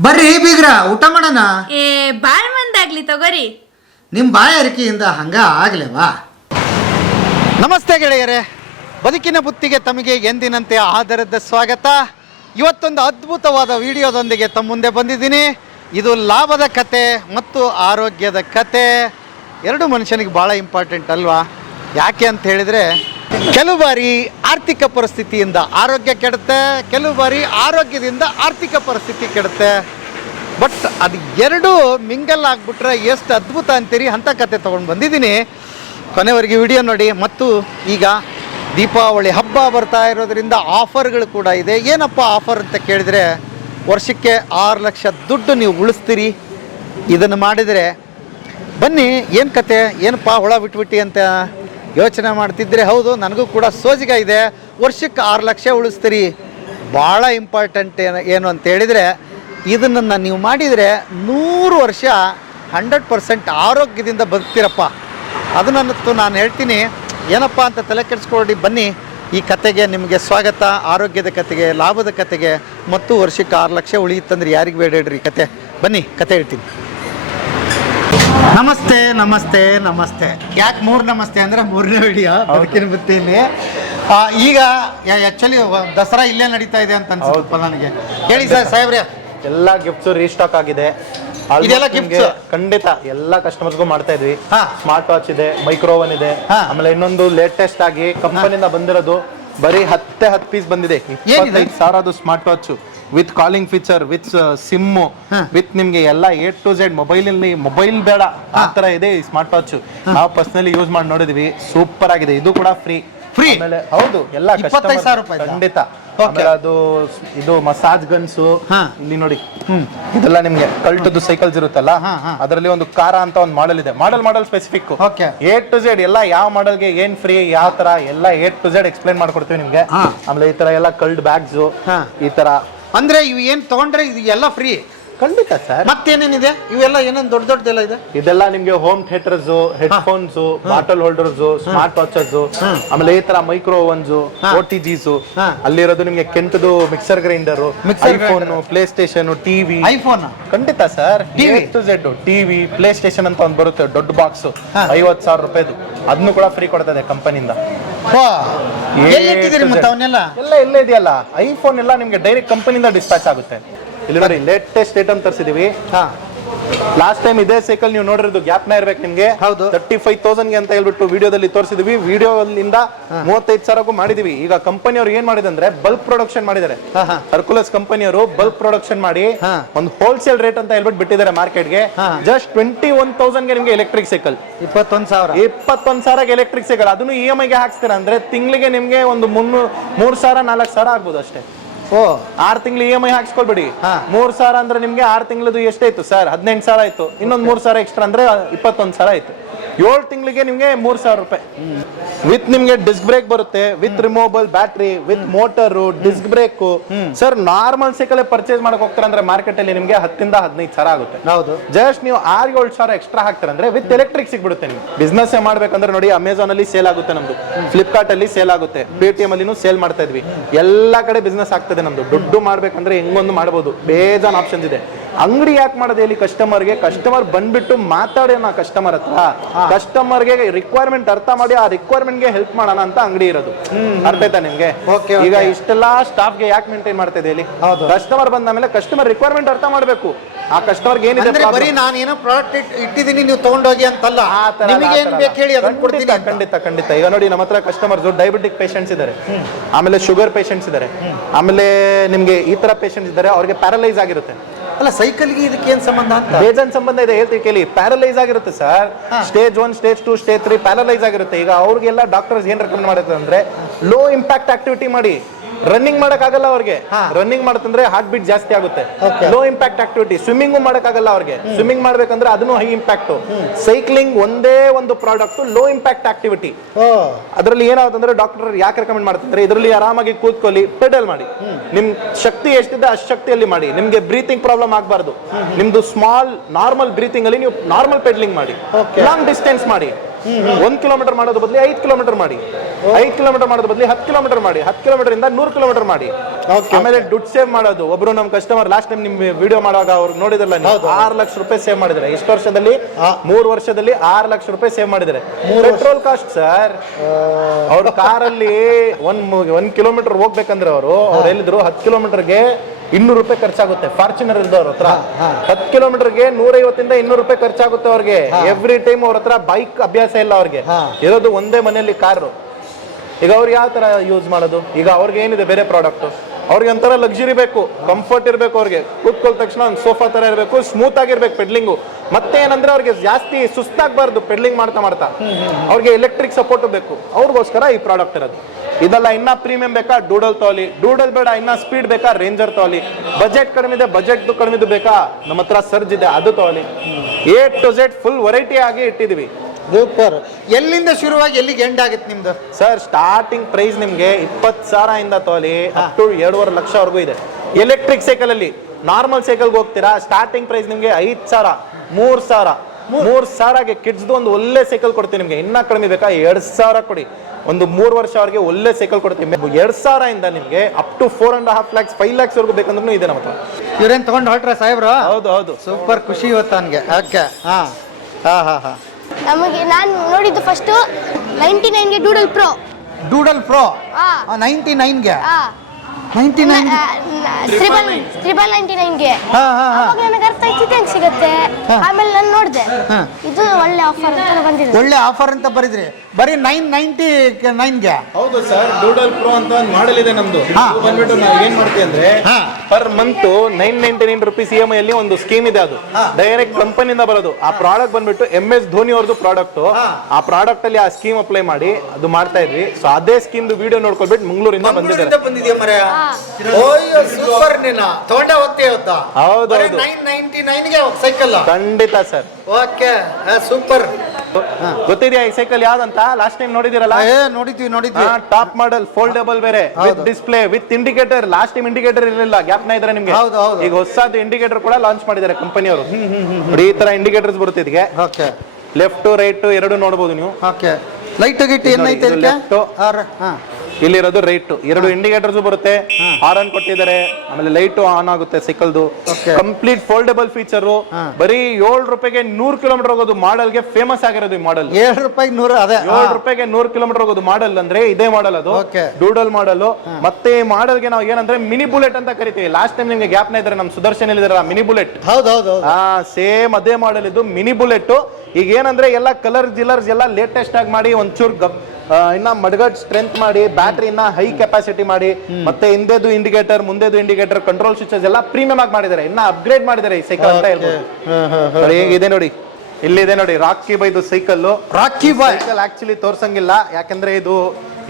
ಬರ್ರಿ ಬೀಗ್ರ ಊಟ ಮಾಡೋಣ. ಏ ಬಾಳ್ ಮಂದಾಗ್ಲಿ ತಗೋರಿ. ನಿಮ್ಮ ಬಾಯಾರಿಕೆಯಿಂದ ಹಂಗ ಆಗ್ಲೇವಾ? ನಮಸ್ತೆ ಗೆಳೆಯರೇ. ಬದುಕಿನ ಬುತ್ತಿಗೆ ತಮಗೆ ಎಂದಿನಂತೆ ಆಧಾರದ ಸ್ವಾಗತ. ಇವತ್ತೊಂದು ಅದ್ಭುತವಾದ ವಿಡಿಯೋದೊಂದಿಗೆ ತಮ್ಮ ಮುಂದೆ ಬಂದಿದ್ದೀನಿ. ಇದು ಲಾಭದ ಕತೆ ಮತ್ತು ಆರೋಗ್ಯದ ಕತೆ. ಎರಡು ಮನುಷ್ಯನಿಗೆ ಭಾಳ ಇಂಪಾರ್ಟೆಂಟ್ ಅಲ್ವಾ? ಯಾಕೆ ಅಂತ ಹೇಳಿದರೆ ಕೆಲವು ಬಾರಿ ಆರ್ಥಿಕ ಪರಿಸ್ಥಿತಿಯಿಂದ ಆರೋಗ್ಯ ಕೆಡುತ್ತೆ, ಕೆಲವು ಬಾರಿ ಆರೋಗ್ಯದಿಂದ ಆರ್ಥಿಕ ಪರಿಸ್ಥಿತಿ ಕೆಡುತ್ತೆ. ಬಟ್ ಅದು ಎರಡೂ ಮಿಂಗಲ್ ಆಗ್ಬಿಟ್ರೆ ಎಷ್ಟು ಅದ್ಭುತ ಅಂತೀರಿ ಅಂಥ ಕತೆ ತೊಗೊಂಡು ಬಂದಿದ್ದೀನಿ. ಕೊನೆವರೆಗೆ ವಿಡಿಯೋ ನೋಡಿ. ಮತ್ತು ಈಗ ದೀಪಾವಳಿ ಹಬ್ಬ ಬರ್ತಾ ಇರೋದ್ರಿಂದ ಆಫರ್ಗಳು ಕೂಡ ಇದೆ. ಏನಪ್ಪ ಆಫರ್ ಅಂತ ಕೇಳಿದರೆ, ವರ್ಷಕ್ಕೆ ಆರು ಲಕ್ಷ ದುಡ್ಡು ನೀವು ಉಳಿಸ್ತೀರಿ. ಇದನ್ನು ಮಾಡಿದರೆ ಬನ್ನಿ, ಏನು ಕತೆ? ಏನಪ್ಪ, ಹುಳ ಬಿಟ್ಬಿಟ್ಟಿ ಅಂತ ಯೋಚನೆ ಮಾಡ್ತಿದ್ರೆ ಹೌದು, ನನಗೂ ಕೂಡ ಸೋಜಿಗ ಇದೆ. ವರ್ಷಕ್ಕೆ ಆರು ಲಕ್ಷ ಉಳಿಸ್ತೀರಿ. ಭಾಳ ಇಂಪಾರ್ಟೆಂಟ್ ಏನು ಏನು ಅಂತ ಹೇಳಿದರೆ ಇದನ್ನು ನೀವು ಮಾಡಿದರೆ ನೂರು ವರ್ಷ ಹಂಡ್ರೆಡ್ ಪರ್ಸೆಂಟ್ ಆರೋಗ್ಯದಿಂದ ಬದುಕ್ತೀರಪ್ಪ. ಅದನ್ನಂತೂ ನಾನು ಹೇಳ್ತೀನಿ. ಏನಪ್ಪ ಅಂತ ತಲೆ ಕೆಡಿಸ್ಕೊಳ್ಳಿ, ಬನ್ನಿ. ಈ ಕತೆಗೆ ನಿಮಗೆ ಸ್ವಾಗತ. ಆರೋಗ್ಯದ ಕತೆಗೆ, ಲಾಭದ ಕತೆಗೆ. ಮತ್ತು ವರ್ಷಕ್ಕೆ ಆರು ಲಕ್ಷ ಉಳಿಯುತ್ತಂದ್ರೆ ಯಾರಿಗೆ ಬೇಡ ಹೇಳ್ರಿ ಕತೆ. ಬನ್ನಿ, ಕತೆ ಹೇಳ್ತೀನಿ. ನಮಸ್ತೆ ನಮಸ್ತೆ ನಮಸ್ತೆ. ಯಾಕೆ ಮೂರು ನಮಸ್ತೆ ಅಂದ್ರೆ ಮೂರನೇ ವಿಡಿಯೋ? ಬದುಕಿನ ಬುತ್ತಿಯಲ್ಲಿ ಈಗ ಆ್ಯಕ್ಚುಲಿ ದಸರಾ ಇಲ್ಲೇ ನಡೀತಾ ಇದೆ ಅಂತ ಅನ್ಸುತ್ತಪ್ಪ ನನಗೆ ಹೇಳಿ ಸರ್ ಸಾಹೇಬ್ರೆ. ಎಲ್ಲ ಗಿಫ್ಟ್ಸ್ ರೀಸ್ಟಾಕ್ ಆಗಿದೆ. ಇದೆಲ್ಲ gifts? ಖಂಡಿತ ಎಲ್ಲ ಕಸ್ಟಮರ್ಸ್ಗೂ ಮಾಡ್ತಾ ಇದ್ವಿ. ಹಾ. ಸ್ಮಾರ್ಟ್ ವಾಚ್ ಇದೆ ಮೈಕ್ರೋವನ್ ಇದೆ. ಆಮೇಲೆ ಇನ್ನೊಂದು ಲೇಟೆಸ್ಟ್ ಆಗಿ ಕಂಪನಿಯಿಂದ ಬಂದಿರೋದು ಬರೀ ಹತ್ತೆ ಹತ್ತು ಪೀಸ್ ಬಂದಿದೆ. ಏನಿದೆ? ಇಪ್ಪತ್ತೈದು ಅದು smart watch with calling feature with sim. With ನಿಮ್ಗೆ ಎಲ್ಲ ಎ ಟು ಝೆಡ್ ಮೊಬೈಲ್ ಇಲ್ಲಿ ಮೊಬೈಲ್ ಬೇಡ. ಆ ತರ ಇದೆ ಈ ಸ್ಮಾರ್ಟ್ ವಾಚ್ ನಾವು ಪರ್ಸನಲಿ ಯೂಸ್ ಮಾಡಿ ನೋಡಿದ್ವಿ. ಸೂಪರ್ ಆಗಿದೆ. ಇದು ಕೂಡ ಫ್ರೀ ಫ್ರೀ ಹೌದು ಎಲ್ಲ? ಖಂಡಿತ. ಅದು ಇದು ಮಸಾಜ್ ಗನ್ಸು ಇಲ್ಲಿ ನೋಡಿ. ಇದೆಲ್ಲ ನಿಮ್ಗೆ ಕಲ್ಟದ್ದು ಸೈಕಲ್ಸ್ ಇರುತ್ತಲ್ಲ. ಅದರಲ್ಲಿ ಒಂದು ಕಾರ ಅಂತ ಒಂದು ಮಾಡೆಲ್ ಇದೆ. Model model specific. A to Z ಎಲ್ಲ ಯಾವ ಮಾಡೆಲ್ಗೆ ಏನ್ ಫ್ರೀ ಯಾವ ತರ ಎಲ್ಲ ಎ ಟು ಝೆಡ್ ಎಕ್ಸ್ಪ್ಲೈನ್ ಮಾಡ್ಕೊಡ್ತೀವಿ ನಿಮ್ಗೆ. ಆಮೇಲೆ ಈ ತರ ಎಲ್ಲ ಕಲ್ಡ್ ಬ್ಯಾಗ್ಸ್ ಈ ತರ ಅಂದ್ರೆ ಇವು ಏನು ತಗೊಂಡ್ರೆ ಇದು ಎಲ್ಲ ಫ್ರೀ ಖಂಡಿತ ಸರ್. ಮತ್ತೇನೇನಿದೆ? ಇವೆಲ್ಲ ಏನೇನು ದೊಡ್ಡ ದೊಡ್ಡದೆಲ್ಲ ಇದೆ? ಇದೆಲ್ಲ ನಿಮ್ಗೆ home theaters headphones bottle holders smart watches ಆಮೇಲೆ ಈ ತರ ಮೈಕ್ರೋ ಓವನ್ಸ್ ಓ ಟಿ ಜಿಸ್ ಅಲ್ಲಿರೋದು ನಿಮ್ಗೆ ಕೆಂತದು mixer grinder iPhone play station TV iPhone ಖಂಡಿತ sir. TV to Z TV play station ಅಂತ ಒಂದು ಬರುತ್ತೆ ದೊಡ್ಡ ಬಾಕ್ಸ್. ಐವತ್ತು ಸಾವಿರ ರೂಪಾಯಿದು. ಅದನ್ನು ಕೂಡ ಫ್ರೀ ಕೊಡ್ತದೆ ಕಂಪನಿಯಿಂದ ಎಲ್ಲ ಎಲ್ಲ ಇದೆಯಲ್ಲ. ಐಫೋನ್ ಎಲ್ಲ ನಿಮ್ಗೆ ಡೈರೆಕ್ಟ್ ಕಂಪನಿಯಿಂದ ಡಿಸ್ಪ್ಯಾಚ್ ಆಗುತ್ತೆ. ಇಲ್ಲಿ ನೋಡಿ ಲೇಟೆಸ್ಟ್ ಐಟಮ್ ತರಿಸಿದೀವಿ. ಹಾ. ಲಾಸ್ಟ್ ಟೈಮ್ ಇದೇ ಸೈಕಲ್ ನೀವು ನೋಡಿರೋದು ಗ್ಯಾಪ್ನ ಇರ್ಬೇಕು ನಿಮ್ಗೆ. ಹೌದು. ತರ್ಟಿ ಫೈವ್ ತೌಸಂಡ್ಗೆ ಅಂತ ಹೇಳ್ಬಿಟ್ಟು ವಿಡಿಯೋದಲ್ಲಿ ತೋರಿಸಿದ್ವಿ. ವಿಡಿಯೋಲಿಂದ ಮೂವತ್ತೈದು ಸಾವಿರಕ್ಕೂ ಮಾಡಿದೀವಿ. ಈಗ ಕಂಪನಿಯವರು ಏನ್ ಮಾಡಿದಂದ್ರೆ ಬಲ್ಕ್ ಪ್ರೊಡಕ್ಷನ್ ಮಾಡಿದ್ದಾರೆ. ಹಾ, ಹಾ. ಸರ್ಕುಲಸ್ ಕಂಪನಿಯವರು ಬಲ್ಕ್ ಪ್ರೊಡಕ್ಷನ್ ಮಾಡಿ. ಒಂದು ಹೋಲ್ಸೇಲ್ ರೇಟ್ ಅಂತ ಹೇಳ್ಬಿಟ್ಟು ಬಿಟ್ಟಿದ್ದಾರೆ ಮಾರ್ಕೆಟ್ಗೆ. ಜಸ್ಟ್ ಟ್ವೆಂಟಿ ಒನ್ ತೌಸಂಡ್ಗೆ ನಿಮ್ಗೆ ಎಲೆಕ್ಟ್ರಿಕ್ ಸೈಕಲ್ ಇಪ್ಪತ್ತೊಂದು ಸಾವಿರ. ಇಪ್ಪತ್ತೊಂದ್ ಸಾವಿರಕ್ಕೆ ಎಲೆಕ್ಟ್ರಿಕ್ ಸೈಕಲ್ ಅದನ್ನು ಇ ಎಂ ಐಗೆ ಹಾಕ್ಸ್ತೀರಾ ಅಂದ್ರೆ ತಿಂಗಳಿಗೆ ನಿಮ್ಗೆ ಒಂದು ಮುನ್ನೂರು ಮೂರ್ ಸಾವಿರ ನಾಲ್ಕು ಸಾವಿರ ಆಗ್ಬೋದು ಅಷ್ಟೇ. ಓ. ಆರ್ ತಿಂಗಳು ಇ ಎಂ ಐ ಹಾಕ್ಸ್ಕೊಳ್ಬೇಡಿ. ಮೂರ್ ಸಾವಿರ ಅಂದ್ರೆ ನಿಮ್ಗೆ ಆರ್ ತಿಂಗಳದು ಎಷ್ಟಾಯ್ತು ಸರ್? ಹದಿನೆಂಟು ಸಾವಿರ ಆಯ್ತು. ಇನ್ನೊಂದು ಮೂರ್ ಸಾವಿರ ಎಕ್ಸ್ಟ್ರಾ ಅಂದ್ರೆ ಇಪ್ಪತ್ತೊಂದ್ ಸಾವಿರ ಆಯ್ತು. ಏಳು ತಿಂಗಳಿಗೆ ನಿಮ್ಗೆ ಮೂರ್ ಸಾವಿರ ರೂಪಾಯಿ. ವಿತ್ ನಿಮ್ಗೆ ಡಿಸ್ಕ್ ಬ್ರೇಕ್ ಬರುತ್ತೆ with removable battery with motor disc brake sir normal cycle purchase ಮಾಡಕ್ ಹೋಗ್ತಾರೆ ಅಂದ್ರೆ ಮಾರ್ಕೆಟ್ ಅಲ್ಲಿ ನಿಮ್ಗೆ ಹತ್ತಿಂದ ಹದಿನೈದು ಸಾವಿರ ಆಗುತ್ತೆ. ಹೌದು. ಜಸ್ಟ್ ನೀವು ಆರ್ ಏಳು ಸಾವಿರ ಎಕ್ಸ್ಟ್ರಾ ಹಾಕ್ತಾರಂದ್ರೆ ವಿತ್ ಎಲೆಕ್ಟ್ರಿಕ್ ಸಿಗ್ಬಿಡುತ್ತೆ ನಿಮ್ಗೆ. ಬಿಸ್ನೆಸ್ ಮಾಡ್ಬೇಕಂದ್ರೆ ನೋಡಿ ಅಮೆಝಾನ್ ಅಲ್ಲಿ ಸೇಲ್ ಆಗುತ್ತೆ ನಮ್ದು. ಫ್ಲಿಪ್ಕಾರ್ಟ್ ಅಲ್ಲಿ ಸೇಲ್ ಆಗುತ್ತೆ. ಪೇಟಿಎಂ ಅಲ್ಲಿ ಸೇಲ್ ಮಾಡ್ತಾ ಇದ್ವಿ. ಎಲ್ಲಾ ಕಡೆ ಬಿಸ್ನೆಸ್ ಆಗ್ತದೆ ನಮ್ದು. ದುಡ್ಡು ಮಾಡ್ಬೇಕಂದ್ರೆ ಹೆಂಗೊಂದು ಮಾಡ್ಬೋದು. ಬೇಜಾನ್ ಆಪ್ಷನ್ಸ್ ಇದೆ. ಅಂಗಡಿ ಯಾಕೆ ಮಾಡೋದು ಹೇಳಿ ಕಸ್ಟಮರ್ಗೆ ಕಸ್ಟಮರ್ ಬಂದ್ಬಿಟ್ಟು ಮಾತಾಡೋ ನಾ ಕಸ್ಟಮರ್ ಹತ್ರ. ಕಸ್ಟಮರ್ಗೆ ರಿಕ್ವೈರ್ಮೆಂಟ್ ಅರ್ಥ ಮಾಡಿ ಆ ರಿಕ್ವೈರ್ಮೆಂಟ್ಗೆ ಹೆಲ್ಪ್ ಮಾಡೋಣ ಅಂತ ಅಂಗಡಿ ಇರೋದು. ಅರ್ಥ ಆಯ್ತಾ ನಿಮ್ಗೆ? ಈಗ ಇಷ್ಟೆಲ್ಲ ಇಷ್ಟೆಲ್ಲಾ ಸ್ಟಾಫ್ಗೆ ಯಾಕೆ ಮೇಂಟೈನ್ ಮಾಡ್ತಾ ಇದೆ ಹೇಳಿ? ಹೌದು. ಕಸ್ಟಮರ್ ಬಂದ ಮೇಲೆ ಕಸ್ಟಮರ್ ರಿಕ್ವೈರ್ಮೆಂಟ್ ಅರ್ಥ ಮಾಡ್ಬೇಕು. ಆ ಕಸ್ಟಮರ್ಗೆ ಏನಿದೆ ಅಂದ್ರೆ problem? ಬರೀ ನಾನು ಏನೋ ಪ್ರಾಡಕ್ಟ್ ಇಟ್ಟಿದ್ದೀನಿ ನೀವು ತಗೊಂಡೋಗಿ ಅಂತಲ್ಲ. ಆ ಅಲ್ಲ, ನಿಮಗೆ ಆ ಏನ್ ಬೇಕು ಹೇಳಿ ಅದನ್ನ ಖಂಡಿತ, ಕೊಡ್ತೀನಿ ಅಂತ. ಖಂಡಿತ ಖಂಡಿತ. ಈಗ ನೋಡಿ ನಮ್ಮ ಹತ್ರ ಕಸ್ಟಮರ್ಸ್ ಡಯಾಬಿಟಿಕ್ ಪೇಷಂಟ್ಸ್ ಇದ್ದಾರೆ ಆಮೇಲೆ ಶುಗರ್ ಪೇಷಂಟ್ಸ್ ಇದ್ದಾರೆ ಆಮೇಲೆ ನಿಮ್ಗೆ ಈ ತರ ಪೇಷಂಟ್ಸ್ ಇದ್ದಾರೆ ಅವ್ರಿಗೆ ಪ್ಯಾರಲೈಸ್ ಆಗಿರುತ್ತೆ. ಅಲ್ಲ ಸೈಕಲ್ಗೆ ಇದಕ್ಕೆ ಏನ್ ಸಂಬಂಧ ಅಂತ? ಬೇಜಾನ್ ಸಂಬಂಧ ಇದೆ ಹೇಳ್ತೀವಿ ಕೇಳಿ. ಪ್ಯಾರಲೈಸ್ ಆಗಿರುತ್ತೆ sir. Stage one stage two stage three paralyse ಆಗಿರುತ್ತೆ. ಈಗ ಅವ್ರಿಗೆಲ್ಲ ಡಾಕ್ಟರ್ಸ್ ಏನ್ ರೆಕಮೆಂಡ್ ಮಾಡುತ್ತೆ ಅಂದ್ರೆ ಲೋ ಇಂಪ್ಯಾಕ್ಟ್ ಆಕ್ಟಿವಿಟಿ ಮಾಡಿ. ರನ್ನಿಂಗ್ ಆಗಲ್ಲ ಅವ್ರಿಗೆ. ರನ್ನಿಂಗ್ ಮಾಡುತ್ತಂದ್ರೆ ಹಾರ್ಟ್ ಬೀಟ್ ಜಾಸ್ತಿ ಆಗುತ್ತೆ. ಲೋ ಇಂಪ್ಯಾಕ್ಟ್ ಆಕ್ಟಿವಿಟಿ ಸ್ವಿಮ್ಮಿಂಗು ಆಗಲ್ಲ ಅವ್ರಿಗೆ. ಸ್ವಿಮ್ಮಿಂಗ್ ಮಾಡ್ಬೇಕಂದ್ರೆ ಅದನ್ನು ಹೈ ಇಂಪ್ಯಾಕ್ಟ್ ಸೈಕ್ಲಿಂಗ್ ಒಂದೇ ಒಂದು ಪ್ರಾಡಕ್ಟ್ ಲೋ ಇಂಪ್ಯಾಕ್ಟ್ ಆಕ್ಟಿವಿಟಿ ಅದ್ರಲ್ಲಿ ಏನಾಗುತ್ತಂದ್ರೆ ಡಾಕ್ಟರ್ ಯಾಕೆ ರೆಕಮೆಂಡ್ ಮಾಡ್ತಿದ್ರೆ ಇದರಲ್ಲಿ ಆರಾಮಾಗಿ ಕೂತ್ಕೊಳ್ಳಿ ಪೆಡಲ್ ಮಾಡಿ. ನಿಮ್ ಶಕ್ತಿ ಎಷ್ಟಿದೆ ಅಷ್ಟು ಶಕ್ತಿಯಲ್ಲಿ ಮಾಡಿ. ನಿಮ್ಗೆ ಬ್ರೀತಿಂಗ್ ಪ್ರಾಬ್ಲಮ್ ಆಗಬಾರ್ದು. ನಿಮ್ದು ಸ್ಮಾಲ್ ನಾರ್ಮಲ್ ಬ್ರೀತಿಂಗ್ ಅಲ್ಲಿ ನೀವು ನಾರ್ಮಲ್ ಪೆಡ್ಲಿಂಗ್ ಮಾಡಿ. ಲಾಂಗ್ ಡಿಸ್ಟೆನ್ಸ್ ಮಾಡಿ. ಒಂದ್ ಕಿಲೋಮೀಟರ್ ಮಾಡೋದು ಬದಲಿ ಐದು ಕಿಲೋಮೀಟರ್ ಮಾಡಿ. ಐದು ಕಿಲೋಮೀಟರ್ ಮಾಡೋದು ಬದಲಿ ಹತ್ತು ಕಿಲೋಮೀಟರ್ ಮಾಡಿ. ಹತ್ತು ಕಿಲೋಮೀಟರ್ ಇಂದ ನೂರು ಕಿಲೋಮೀಟರ್ ಮಾಡಿ. ಆಮೇಲೆ ದುಡ್ಡು ಸೇವ್ ಮಾಡೋದು. ಒಬ್ರು ನಮ್ ಕಸ್ಟಮರ್ ಲಾಸ್ಟ್ ಟೈಮ್ ನಿಮ್ ವಿಡಿಯೋ ಮಾಡುವಾಗ ಅವ್ರು ನೋಡಿದ್ರಲ್ಲ ನೀವು? ಆರು ಲಕ್ಷ ರೂಪಾಯಿ ಸೇವ್ ಮಾಡಿದ್ರೆ. ಇಷ್ಟು ವರ್ಷದಲ್ಲಿ? ಮೂರು ವರ್ಷದಲ್ಲಿ ಆರು ಲಕ್ಷ ರೂಪಾಯಿ ಸೇವ್ ಮಾಡಿದ್ರೆ. ಪೆಟ್ರೋಲ್ ಕಾಸ್ಟ್ ಸರ್ ಅವ್ರ ಕಾರಲ್ಲಿ ಒಂದ್ ಒಂದ್ ಕಿಲೋಮೀಟರ್ ಹೋಗ್ಬೇಕಂದ್ರೆ ಅವರು ಅವ್ರು ಹೇಳಿದ್ರು ಹತ್ತು ಕಿಲೋಮೀಟರ್ಗೆ ಇನ್ನೂರು ರೂಪಾಯಿ ಖರ್ಚಾಗುತ್ತೆ. ಫಾರ್ಚುನರ್ ಇದ್ದವ್ರ ಹತ್ರ. ಹತ್ತು ಕಿಲೋಮೀಟರ್ಗೆ ನೂರೈವತ್ತಿಂದ ಇನ್ನೂರು ರೂಪಾಯಿ ಖರ್ಚಾಗುತ್ತೆ ಅವ್ರಿಗೆ. ಎವ್ರಿ ಟೈಮ್ ಅವ್ರ ಹತ್ರ ಬೈಕ್ ಅಭ್ಯಾಸ ಇಲ್ಲ ಅವ್ರಿಗೆ. ಇರೋದು ಒಂದೇ ಮನೆಯಲ್ಲಿ ಕಾರು. ಈಗ ಅವ್ರು ಯಾವ ತರ ಯೂಸ್ ಮಾಡೋದು? ಈಗ ಅವ್ರಿಗೆ ಏನಿದೆ? ಬೇರೆ ಪ್ರಾಡಕ್ಟ್ ಅವ್ರಿಗೆ ಒಂಥರ ಲಕ್ಸುರಿ ಬೇಕು ಕಂಫರ್ಟ್ ಇರಬೇಕು ಅವ್ರಿಗೆ. ಕೂತ್ಕೊಳ್ಳ ತಕ್ಷಣ ಒಂದು ಸೋಫಾ ತರ ಇರಬೇಕು ಸ್ಮೂತ್ ಆಗಿರ್ಬೇಕು ಪೆಡ್ಲಿಂಗು ಮತ್ತೆ ಏನಂದ್ರೆ ಅವ್ರಿಗೆ ಜಾಸ್ತಿ ಸುಸ್ತಾಗಬಾರ್ದು ಪೆಡ್ಲಿಂಗ್ ಮಾಡ್ತಾ ಮಾಡ್ತಾ. ಅವ್ರಿಗೆ ಎಲೆಕ್ಟ್ರಿಕ್ ಸಪೋರ್ಟ್ ಬೇಕು. ಅವ್ರಿಗೋಸ್ಕರ ಈ ಪ್ರಾಡಕ್ಟ್ ಇರೋದು. ಇದೆಲ್ಲ ಇನ್ನ ಪ್ರೀಮಿಯಂ ಬೇಕಾ? ಡೂಡಲ್ ತೋಲಿ. ಡೂಡಲ್ ಬೇಡ, ಇನ್ನ ಸ್ಪೀಡ್ ಬೇಕಾ? ರೇಂಜರ್ ತೋಲಿ. ಬಜೆಟ್ ಕಡಿಮೆ ಇದೆ ಬಜೆಟ್ ಕಡಿಮೆ ಬೇಕಾ? ನಮ್ಮ ಹತ್ರ ಸರ್ಜ್ ಇದೆ, ಅದು ತೋಲಿ. A to Z full variety ಆಗಿ ಇಟ್ಟಿದೀವಿ. ಸೂಪರ್ ಎಲ್ಲಿಂದ ಶುರುವಾಗಿ ಎಲ್ಲಿಗೆ ಎಂಡ್ ಆಗುತ್ತೆ ನಿಮ್ದು? ಸರ್ ಸ್ಟಾರ್ಟಿಂಗ್ ಪ್ರೈಸ್ ನಿಮಗೆ ಇಪ್ಪತ್ತು ಸಾವಿರ ಇಂದ ತೋಲಿ ಅಪ್ ಟು ಎರಡೂವರೆ ಲಕ್ಷವರೆಗೂ ಇದೆ. ಎಲೆಕ್ಟ್ರಿಕ್ ಸೈಕಲ್ ಅಲ್ಲಿ ನಾರ್ಮಲ್ ಸೈಕಲ್ಗೆ ಹೋಗ್ತೀರಾ ಸ್ಟಾರ್ಟಿಂಗ್ ಪ್ರೈಸ್ ನಿಮಗೆ ಐದು ಸಾವಿರ ಮೂರು ಸಾವಿರ. ಮೂರ್ ಸಾವಿರಗೆ ಕಿಡ್ಸ್ದು ಒಂದು ಒಳ್ಳೆ ಸೈಕಲ್ ಕೊಡ್ತೀನಿ ನಿಮಗೆ. ಇನ್ನ ಕಡಿಮೆ ಬೇಕಾ? ಎರಡ್ ಸಾವಿರ ಕೊಡಿ. ಒಂದು ಮೂರು ವರ್ಷ ಅವರಿಗೆ ಒಳ್ಳೆ ಸೈಕಲ್ ಕೊಡ್ತೀನಿ ಎರಡ್ ಸಾವಿರ ಇಂದ ನಿಮಗೆ up to four and half lakhs five lakhs ವರೆಗೂ ಬೇಕಂದ್ರೂ ಇದೆ ನಮ್ಮ ಹತ್ರ. ಇವ್ರೇನ್ ತೊಗೊಂಡು ಹೊರಟ್ರ ಸಾಹೇಬ್ರು? ಹೌದು ಹೌದು. ಸೂಪರ್ ಖುಷಿ ಇವತ್ತು ನನಗೆ. ಓಕೆ ಹಾಂ. ಹಾ ಹಾ ಹಾ. ನಮಗೆ ನಾನು ನೋಡಿದ್ದು ಫಸ್ಟು ನೈಂಟಿ ನೈನ್ಗೆ ಡೂಡಲ್ ಪ್ರೋ ಡೂಡಲ್ ಪ್ರೋ ಆ ninety ನೈನ್ಗೆ ninety nine triple triple ninety ನೈನ್ಗೆ. ಅವಾಗ ಅರ್ಥ ಹೆಂಗೆ ಸಿಗುತ್ತೆ? ಆಮೇಲೆ ನಾನು ನೋಡಿದೆ. ಇದು ಒಳ್ಳೆ ಆಫರ್ ಅಂತ ಬಂದಿದೆ. ಒಳ್ಳೆ ಆಫರ್ ಅಂತ ಬರೀದ್ರಿ. ಬರೀ ನೈನ್ ನೈಂಟಿ ನೈನ್ಗೆ. ಹೌದು ಸರ್ ಡೂಡಲ್ ಪ್ರೋ ಅಂತ ಒಂದು ಮಾಡೆಲ್ ಇದೆ ನಮ್ದು. ಇದು ಬಂದ್ಬಿಟ್ಟು ನಾವು ಏನ್ ಮಾಡ್ತೀವಿ ಅಂದ್ರೆ. Per month nine ninety nine rupees E M I ಅಲ್ಲಿ ಒಂದು ಸ್ಕೀಮ್ ಇದೆ ಅದು. ಡೈರೆಕ್ಟ್ ಕಂಪನಿಯಿಂದ ಬರೋದು. ಆ ಪ್ರಾಡಕ್ಟ್ ಬಂದ್ಬಿಟ್ಟು ಎಂ ಎಸ್ ಧೋನಿ ಅವ್ರದ್ದು ಪ್ರಾಡಕ್ಟ್ ಆ ಪ್ರಾಡಕ್ಟ್ ಅಲ್ಲಿ ಆ ಸ್ಕೀಮ್ ಅಪ್ಲೈ ಮಾಡಿ ಅದು ಮಾಡ್ತಾ ಇದ್ವಿ. ಸೊ ಅದೇ ಸ್ಕೀಮ್ ವಿಡಿಯೋ ನೋಡ್ಕೊಳ್ಬಿಟ್ಟು ಮಂಗಳೂರಿಂದ ಬಂದಿದ್ದಾರೆ. ಓಯ್ಯೋ ಸೂಪರ್ ನಿನ್ನ. ತಗೊಂಡೆ ಹೋಗ್ತೀಯ ಇವತ್ತು ಹೌದು, ಹೌದು. ನೈನ್ ನೈನ್ಟಿ ನೈನ್ಗೆ ಸೈಕಲ್ ಖಂಡಿತ ಸರ್ ಓಕೆ ಸೂಪರ್ ಗೊತ್ತಿದ್ಯಾ ಈ ಸೈಕಲ್ ಯಾವ್ದಂತ? ಲಾಸ್ಟ್ ಟೈಮ್ ನೋಡಿದಿರಲ್ಲ ಏ ನೋಡಿದ್ವಿ ನೋಡಿದ್ವಿ. ಟಾಪ್ ಮಾಡೆಲ್ ಫೋಲ್ಡಬಲ್ ಬೇರೆ with display with indicator last time indicator ಇರಲಿಲ್ಲ ಗ್ಯಾಪ್ನ ಇದ್ರೆ ನಿಮ್ಗೆ. ಹೌದು, ಹೌದು. ಈಗ ಹೊಸದು ಇಂಡಿಕೇಟರ್ ಕೂಡ ಲಾಂಚ್ ಮಾಡಿದ್ದಾರೆ ಕಂಪನಿಯವರು ನೋಡಿ ಈ ತರ ಇಂಡಿಕೇಟರ್ಸ್ ಬರುತ್ತೆ ಇದಕ್ಕೆ. ಓಕೆ. ಲೆಫ್ಟ್ ರೈಟ್ ಎರಡು ನೋಡಬಹುದು ನೀವು. ಓಕೆ. ಲೈಟ್ ಗಿಟ್ ಏನೈತೆ ಇದು ಇಲ್ಲಿರೋದು ರೈಟ್ ಎರಡು ಇಂಡಿಕೇಟರ್ಸ್ ಬರುತ್ತೆ. ಹಾರನ್ ಕೊಟ್ಟಿದ್ದಾರೆ. ಆಮೇಲೆ ಲೈಟ್ ಆನ್ ಆಗುತ್ತೆ ಸೈಕಲ್ದು ಕಂಪ್ಲೀಟ್ ಫೋಲ್ಡಬಲ್ ಫೀಚರ್ ಬರೀ ಏಳು ರೂಪಾಯಿಗೆ ನೂರು ಕಿಲೋಮೀಟರ್ ಹೋಗೋದು ಮಾಡೆಲ್ಗೆ ಫೇಮಸ್ ಆಗಿರೋದು ಈ ಮಾಡೆಲ್ ಏಳು ರೂಪಾಯಿ ನೂರು ಅದೇ. ಏಳು ರೂಪಾಯಿಗೆ ನೂರು ಕಿಲೋಮೀಟರ್ ಹೋಗೋದು ಮಾಡಲ್ ಅಂದ್ರೆ ಇದೇ ಮಾಡಲ್ ಅದು. ಡೂಡಲ್ ಮಾಡಲ್ ಮತ್ತೆ ಈ model ಗೆ ನಾವು ಏನಂದ್ರೆ ಮಿನಿ ಬುಲೆಟ್ ಅಂತ ಕರಿತೀವಿ. ಲಾಸ್ಟ್ ಟೈಮ್ ನಿಮ್ಗೆ ಗ್ಯಾಪ್ನ ಇದ್ರೆ ನಮ್ಮ ಸುದರ್ಶನ್ ಇದ್ದಾರೆ ಮಿನಿ ಬುಲೆಟ್ ಸೇಮ್ ಅದೇ ಮಾಡೆಲ್ ಇದು ಮಿನಿ ಬುಲೆಟ್ ಈಗ ಏನಂದ್ರೆ ಎಲ್ಲ ಕಲರ್ ಜಿಲ್ಲರ್ಸ್ ಎಲ್ಲ ಲೇಟೆಸ್ಟ್ ಆಗಿ ಮಾಡಿ ಒಂಚೂರು ಇನ್ನ ಮಡಗಟ್ ಸ್ಟ್ರೆಂತ್ ಮಾಡಿ ಬ್ಯಾಟ್ರಿ ಇನ್ನ ಹೈ ಕೆಪಾಸಿಟಿ ಮಾಡಿ ಮತ್ತೆ ಹಿಂದೆದು ಇಂಡಿಕೇಟರ್ ಮುಂದೆದು ಇಂಡಿಕೇಟರ್ ಕಂಟ್ರೋಲ್ ಸ್ವಿಚಸ್ ಎಲ್ಲ ಪ್ರೀಮಿಯಂ ಆಗಿ ಮಾಡಿದ್ದಾರೆ ಇನ್ನ ಅಪ್ಗ್ರೇಡ್ ಮಾಡಿದ್ದಾರೆ ಈ ಸೈಕಲ್ ಅಂತ ಹೇಳ್ಬೋದು. ಇದೆ ನೋಡಿ. ಇಲ್ಲಿದೆ ನೋಡಿ ರಾಕಿ ಬೈದು cycle Rocky by cycle actually ತೋರ್ಸಂಗಿಲ್ಲ. ಯಾಕಂದ್ರೆ ಇದು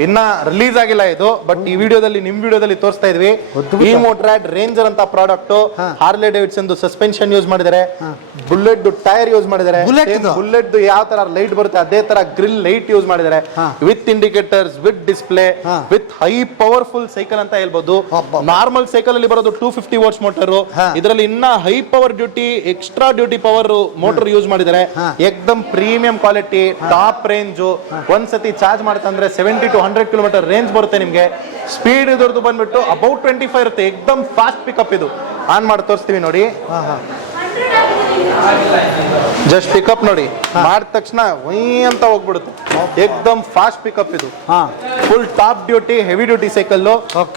ಇನ್ನ ರಿಲೀಸ್ ಆಗಿಲ್ಲ ಇದು ಬಟ್ ಈ ವಿಡಿಯೋದಲ್ಲಿ ನಿಮ್ ವಿಡಿಯೋದಲ್ಲಿ ತೋರಿಸ್ತಾ ಇದ್ವಿ. ಈ ಮೋಟ್ರಾಡ್ ರೇಂಜರ್ ಅಂತ product Harley Davidson suspension use ಮಾಡಿದ್ದಾರೆ. ಬುಲೆಟ್ ಟೈರ್ ಯೂಸ್ ಮಾಡಿದ್ದಾರೆ. Bullet ಬುಲೆಟ್ ಯಾವ ತರ ಲೈಟ್ ಬರುತ್ತೆ ಅದೇ ತರ ಗ್ರಿಲ್ ಲೈಟ್ ಯೂಸ್ ಮಾಡಿದ್ದಾರೆ. With indicators with display. With high. Powerful cycle ಅಂತ ಹೇಳ್ಬೋದು. ನಾರ್ಮಲ್ ಸೈಕಲ್ ಅಲ್ಲಿ ಬರೋದು ಟೂ ಫಿಫ್ಟಿ ವಾಟ್ಸ್ ಮೋಟರ್. ಇದರಲ್ಲಿ ಇನ್ನ high power duty extra duty power motor use ಮಾಡಿದ್ದಾರೆ. ಎಕ್ದಮ್ ಪ್ರೀಮಿಯಂ ಕ್ವಾಲಿಟಿ ಟಾಪ್ ರೇಂಜ್ ಒಂದ್ಸತಿ charge ಮಾಡ್ತಂದ್ರೆ seventy to hundred kilometre range ಬರುತ್ತೆ ನಿಮಗೆ. ಸ್ಪೀಡ್ ಇದ್ರದ್ದು ಬಂದ್ಬಿಟ್ಟು ಅಬೌಟ್ ಟ್ವೆಂಟಿ ಫೈವ್ ಇರುತ್ತೆ. ಏಕ್ದಮ್ ಫಾಸ್ಟ್ ಪಿಕಪ್ ಇದು. ಆನ್ ಮಾಡಿ ತೋರಿಸ್ತೀವಿ ನೋಡಿ. ಹಾ ಹಾ. ಜಸ್ಟ್ ಪಿಕಪ್ ನೋಡಿ. ಮಾಡಿದ ತಕ್ಷಣ ವೈ ಅಂತ ಹೋಗ್ಬಿಡುತ್ತೆ. ಏಕ್ದಮ್ ಫಾಸ್ಟ್ ಪಿಕಪ್ ಇದು. ಹಾ. Full top duty heavy duty cycle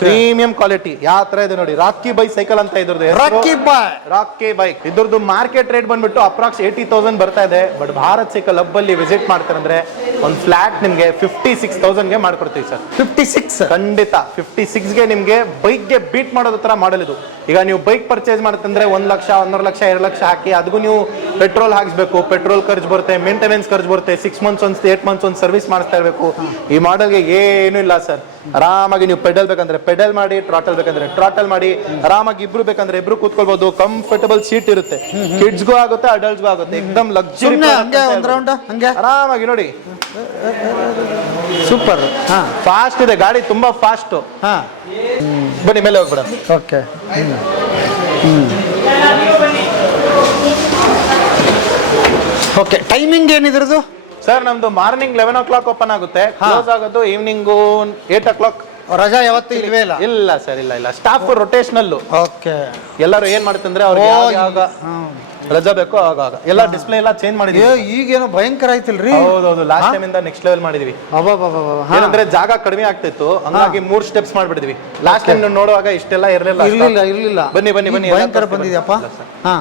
premium quality ಯಾವ ತರ ಇದೆ ನೋಡಿ. ರಾಕಿ ಬೈಕ್ ಸೈಕಲ್ ಅಂತ ಇದ್ರದ್ದು ರಾಕಿ ಬಾಯ್ ರಾಕಿ ಬೈಕ್ ಇದ್ರದ್ದು ಮಾರ್ಕೆಟ್ ರೇಟ್ ಬಂದ್ಬಿಟ್ಟು ಅಪ್ರಾಕ್ಸ್ ಏಯ್ಟಿ ತೌಸಂಡ್ ಬರ್ತಾ ಇದೆ. ಬಟ್ ಭಾರತ್ ಸೈಕಲ್ ಹಬ್ ಅಲ್ಲಿ ವಿಸಿಟ್ ಮಾಡ್ತಾರೆ ಅಂದ್ರೆ ಒಂದು ಫ್ಲಾಟ್ ನಿಮ್ಗೆ ಫಿಫ್ಟಿ ಸಿಕ್ಸ್ ತೌಸಂಡ್ಗೆ ಮಾಡ್ಕೊಡ್ತೀವಿ ಸರ್. ಫಿಫ್ಟಿ ಸಿಕ್ಸ್ ಖಂಡಿತ. ಫಿಫ್ಟಿ ಸಿಕ್ಸ್ಗೆ ನಿಮ್ಗೆ ಬೈಕ್ಗೆ ಬೀಟ್ ಮಾಡೋದ್ರ ತರ ಮಾಡಲ್ ಇದು. ಈಗ ನೀವು ಬೈಕ್ ಪರ್ಚೇಸ್ ಮಾಡ್ತಂದ್ರೆ ಒಂದ್ ಲಕ್ಷ ಒಂದೂವರೆ ಲಕ್ಷ ಎರಡು ಲಕ್ಷ ಹಾಕಿ ಅದಕ್ಕೂ ನೀವು ಪೆಟ್ರೋಲ್ ಹಾಕಿಸ್ಬೇಕು ಪೆಟ್ರೋಲ್ ಖರ್ಚು ಬರುತ್ತೆ ಮೇಂಟೆನೆನ್ಸ್ ಖರ್ಚು ಬರುತ್ತೆ ಸಿಕ್ಸ್ ಮಂತ್ಸ್ ಒಂದು ಏಟ್ ಮಂತ್ಸ್ ಒಂದು ಸರ್ವಿಸ್ ಮಾಡಿಸ್ತಾ ಇರಬೇಕು. ಈ ಮಾಡಲ್ಗೆ ಏನೂ ಇಲ್ಲ ಸರ್ ಆರಾಮಾಗಿ ನೀವು ಪೆಡಲ್ ಬೇಕಂದ್ರೆ ಪೆಡಲ್ ಮಾಡಿ ಟ್ರಾಟಲ್ ಬೇಕಂದ್ರೆ ಟ್ರಾಟಲ್ ಮಾಡಿ ಆರಾಮಾಗಿ ಇಬ್ರು ಬೇಕಂದ್ರೆ ಇಬ್ರು ಕೂತ್ಕೊಳ್ಬಹುದು ಕಂಫರ್ಟಬಲ್ ಸೀಟ್ ಇರುತ್ತೆ. ಕಿಡ್ಸ್ಗೂ ಆಗುತ್ತೆ ಅಡಲ್ಟ್ಸ್ಗೂ ಆಗುತ್ತೆ ಎಕ್ದಮ್ ಲಕ್ಸುರಿ ಆರಾಮಾಗಿ ನೋಡಿ. ಸೂಪರ್ ಹಾ. ಫಾಸ್ಟ್ ಇದೆ ಗಾಡಿ ತುಂಬಾ ಫಾಸ್ಟ್ ಹಾ. ಬನ್ನಿ ಮೇಲೆ ಹೋಗ್ಬಿಡ ಓಕೆ ಓಕೆ ಟೈಮಿಂಗ್ ಏನಿದ್ರದ್ದು ಸರ್ ನಮ್ದು morning eleven o'clock open ಆಗುತ್ತೆ ಕ್ಲೋಸ್ ಆಗೋದು ಈವ್ನಿಂಗು ಏಟ್ ಓ ಕ್ಲಾಕ್ ರಜಾ ಯಾವತ್ತೂ ಇಲ್ವೇ ಇಲ್ಲ? ಇಲ್ಲ ಸರ್ ಇಲ್ಲ ಇಲ್ಲ. ಸ್ಟಾಫ್ ರೊಟೇಷನಲ್ ಓಕೆ ಎಲ್ಲರೂ ಏನ್ ಮಾಡ್ತಂದ್ರೆ ಅವ್ರಿಗೆ ಯಾವಾಗ ಯಾವಾಗ ರಜಾ ಬೇಕೋ ಆಗಾಗ ಎಲ್ಲ ಡಿಸ್ಪ್ಲೇ ಎಲ್ಲ ಚೇಂಜ್ ಮಾಡಿದ್ವಿ. ಈಗೇನು ಭಯಂಕರ ಆಯ್ತಿಲ್ರಿ? ಹೌದೌದು ಲಾಸ್ಟ್ ಟೈಮ್ ಇಂದ ನೆಕ್ಸ್ಟ್ ಲೆವೆಲ್ ಮಾಡಿದ್ವಿ. ಏನಂದ್ರೆ ಜಾಗ ಕಡಿಮೆ ಆಗ್ತಿತ್ತು. ಹಂಗಾಗಿ ಮೂರ್ ಸ್ಟೆಪ್ಸ್ ಮಾಡ್ಬಿಡಿದ್ವಿ ಲಾಸ್ಟ್ ಟೈಮ್ ನೋಡುವಾಗ ಇಷ್ಟೆಲ್ಲ ಇರಲಿಲ್ಲ ಇರ್ಲಿಲ್ಲ ಇರ್ಲಿಲ್ಲ. ಬನ್ನಿ, ಬನ್ನಿ, ಬನ್ನಿ, ಭಯಂಕರ ಬಂದಿದ್ಯಪ್ಪ? ಹಾ.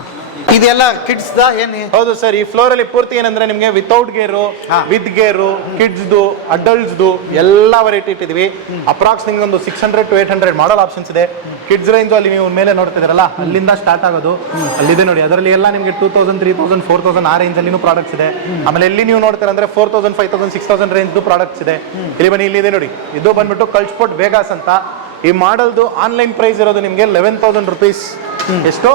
ಇದೆಲ್ಲ ಕಿಡ್ಸ್ ಏನಿ? ಹೌದು ಸರ್ ಈ ಫ್ಲೋರ್ ಅಲ್ಲಿ ಪೂರ್ತಿ ಏನಂದ್ರೆ ನಿಮ್ಗೆ ವಿತೌಟ್ ಗೇರು. ವಿತ್ ಗೇರು ಕಿಡ್ಸ್ದು ಅಡಲ್ಟ್ಸ್ದು ಎಲ್ಲ ವೆರೈಟಿ ಇಟ್ಟಿದ್ವಿ. ಅಪ್ರಾಕ್ಸ್ ನಿಮ್ಗೆ ಒಂದು six hundred to eight hundred model options ಇದೆ. ಕಿಡ್ಸ್ ರೇಂಜ್ ಅಲ್ಲಿ ನೀವು ಮೇಲೆ ನೋಡ್ತಿದ್ದೀರಲ್ಲ ಅಲ್ಲಿಂದ ಸ್ಟಾರ್ಟ್ ಆಗೋದು. ಅಲ್ಲಿದೆ ನೋಡಿ ಅದರಲ್ಲಿ ಎಲ್ಲ ನಿಮಗೆ two thousand three thousand four thousand ಆ ರೇಂಜ್ ಅಲ್ಲಿನೂ ಪ್ರಾಡಕ್ಟ್ಸ್ ಇದೆ. ಆಮೇಲೆ ಎಲ್ಲಿ ನೀವು ನೋಡ್ತೀರ ಅಂದ್ರೆ four thousand five thousand six thousand range products ಇದೆ. ಇಲ್ಲಿ ಬನ್ನಿ ಇಲ್ಲಿದೆ ನೋಡಿ. ಇದು ಬಂದ್ಬಿಟ್ಟು ಕಲ್ಸ್ಪೋರ್ಟ್ ವೇಗಾಸ್ ಅಂತ. ಈ ಮಾಡಲ್ದು ಆನ್ಲೈನ್ ಪ್ರೈಸ್ ಇರೋದು ನಿಮಗೆ ಲೆವೆನ್ ತೌಸಂಡ್ ರುಪೀಸ್ ಎಷ್ಟು?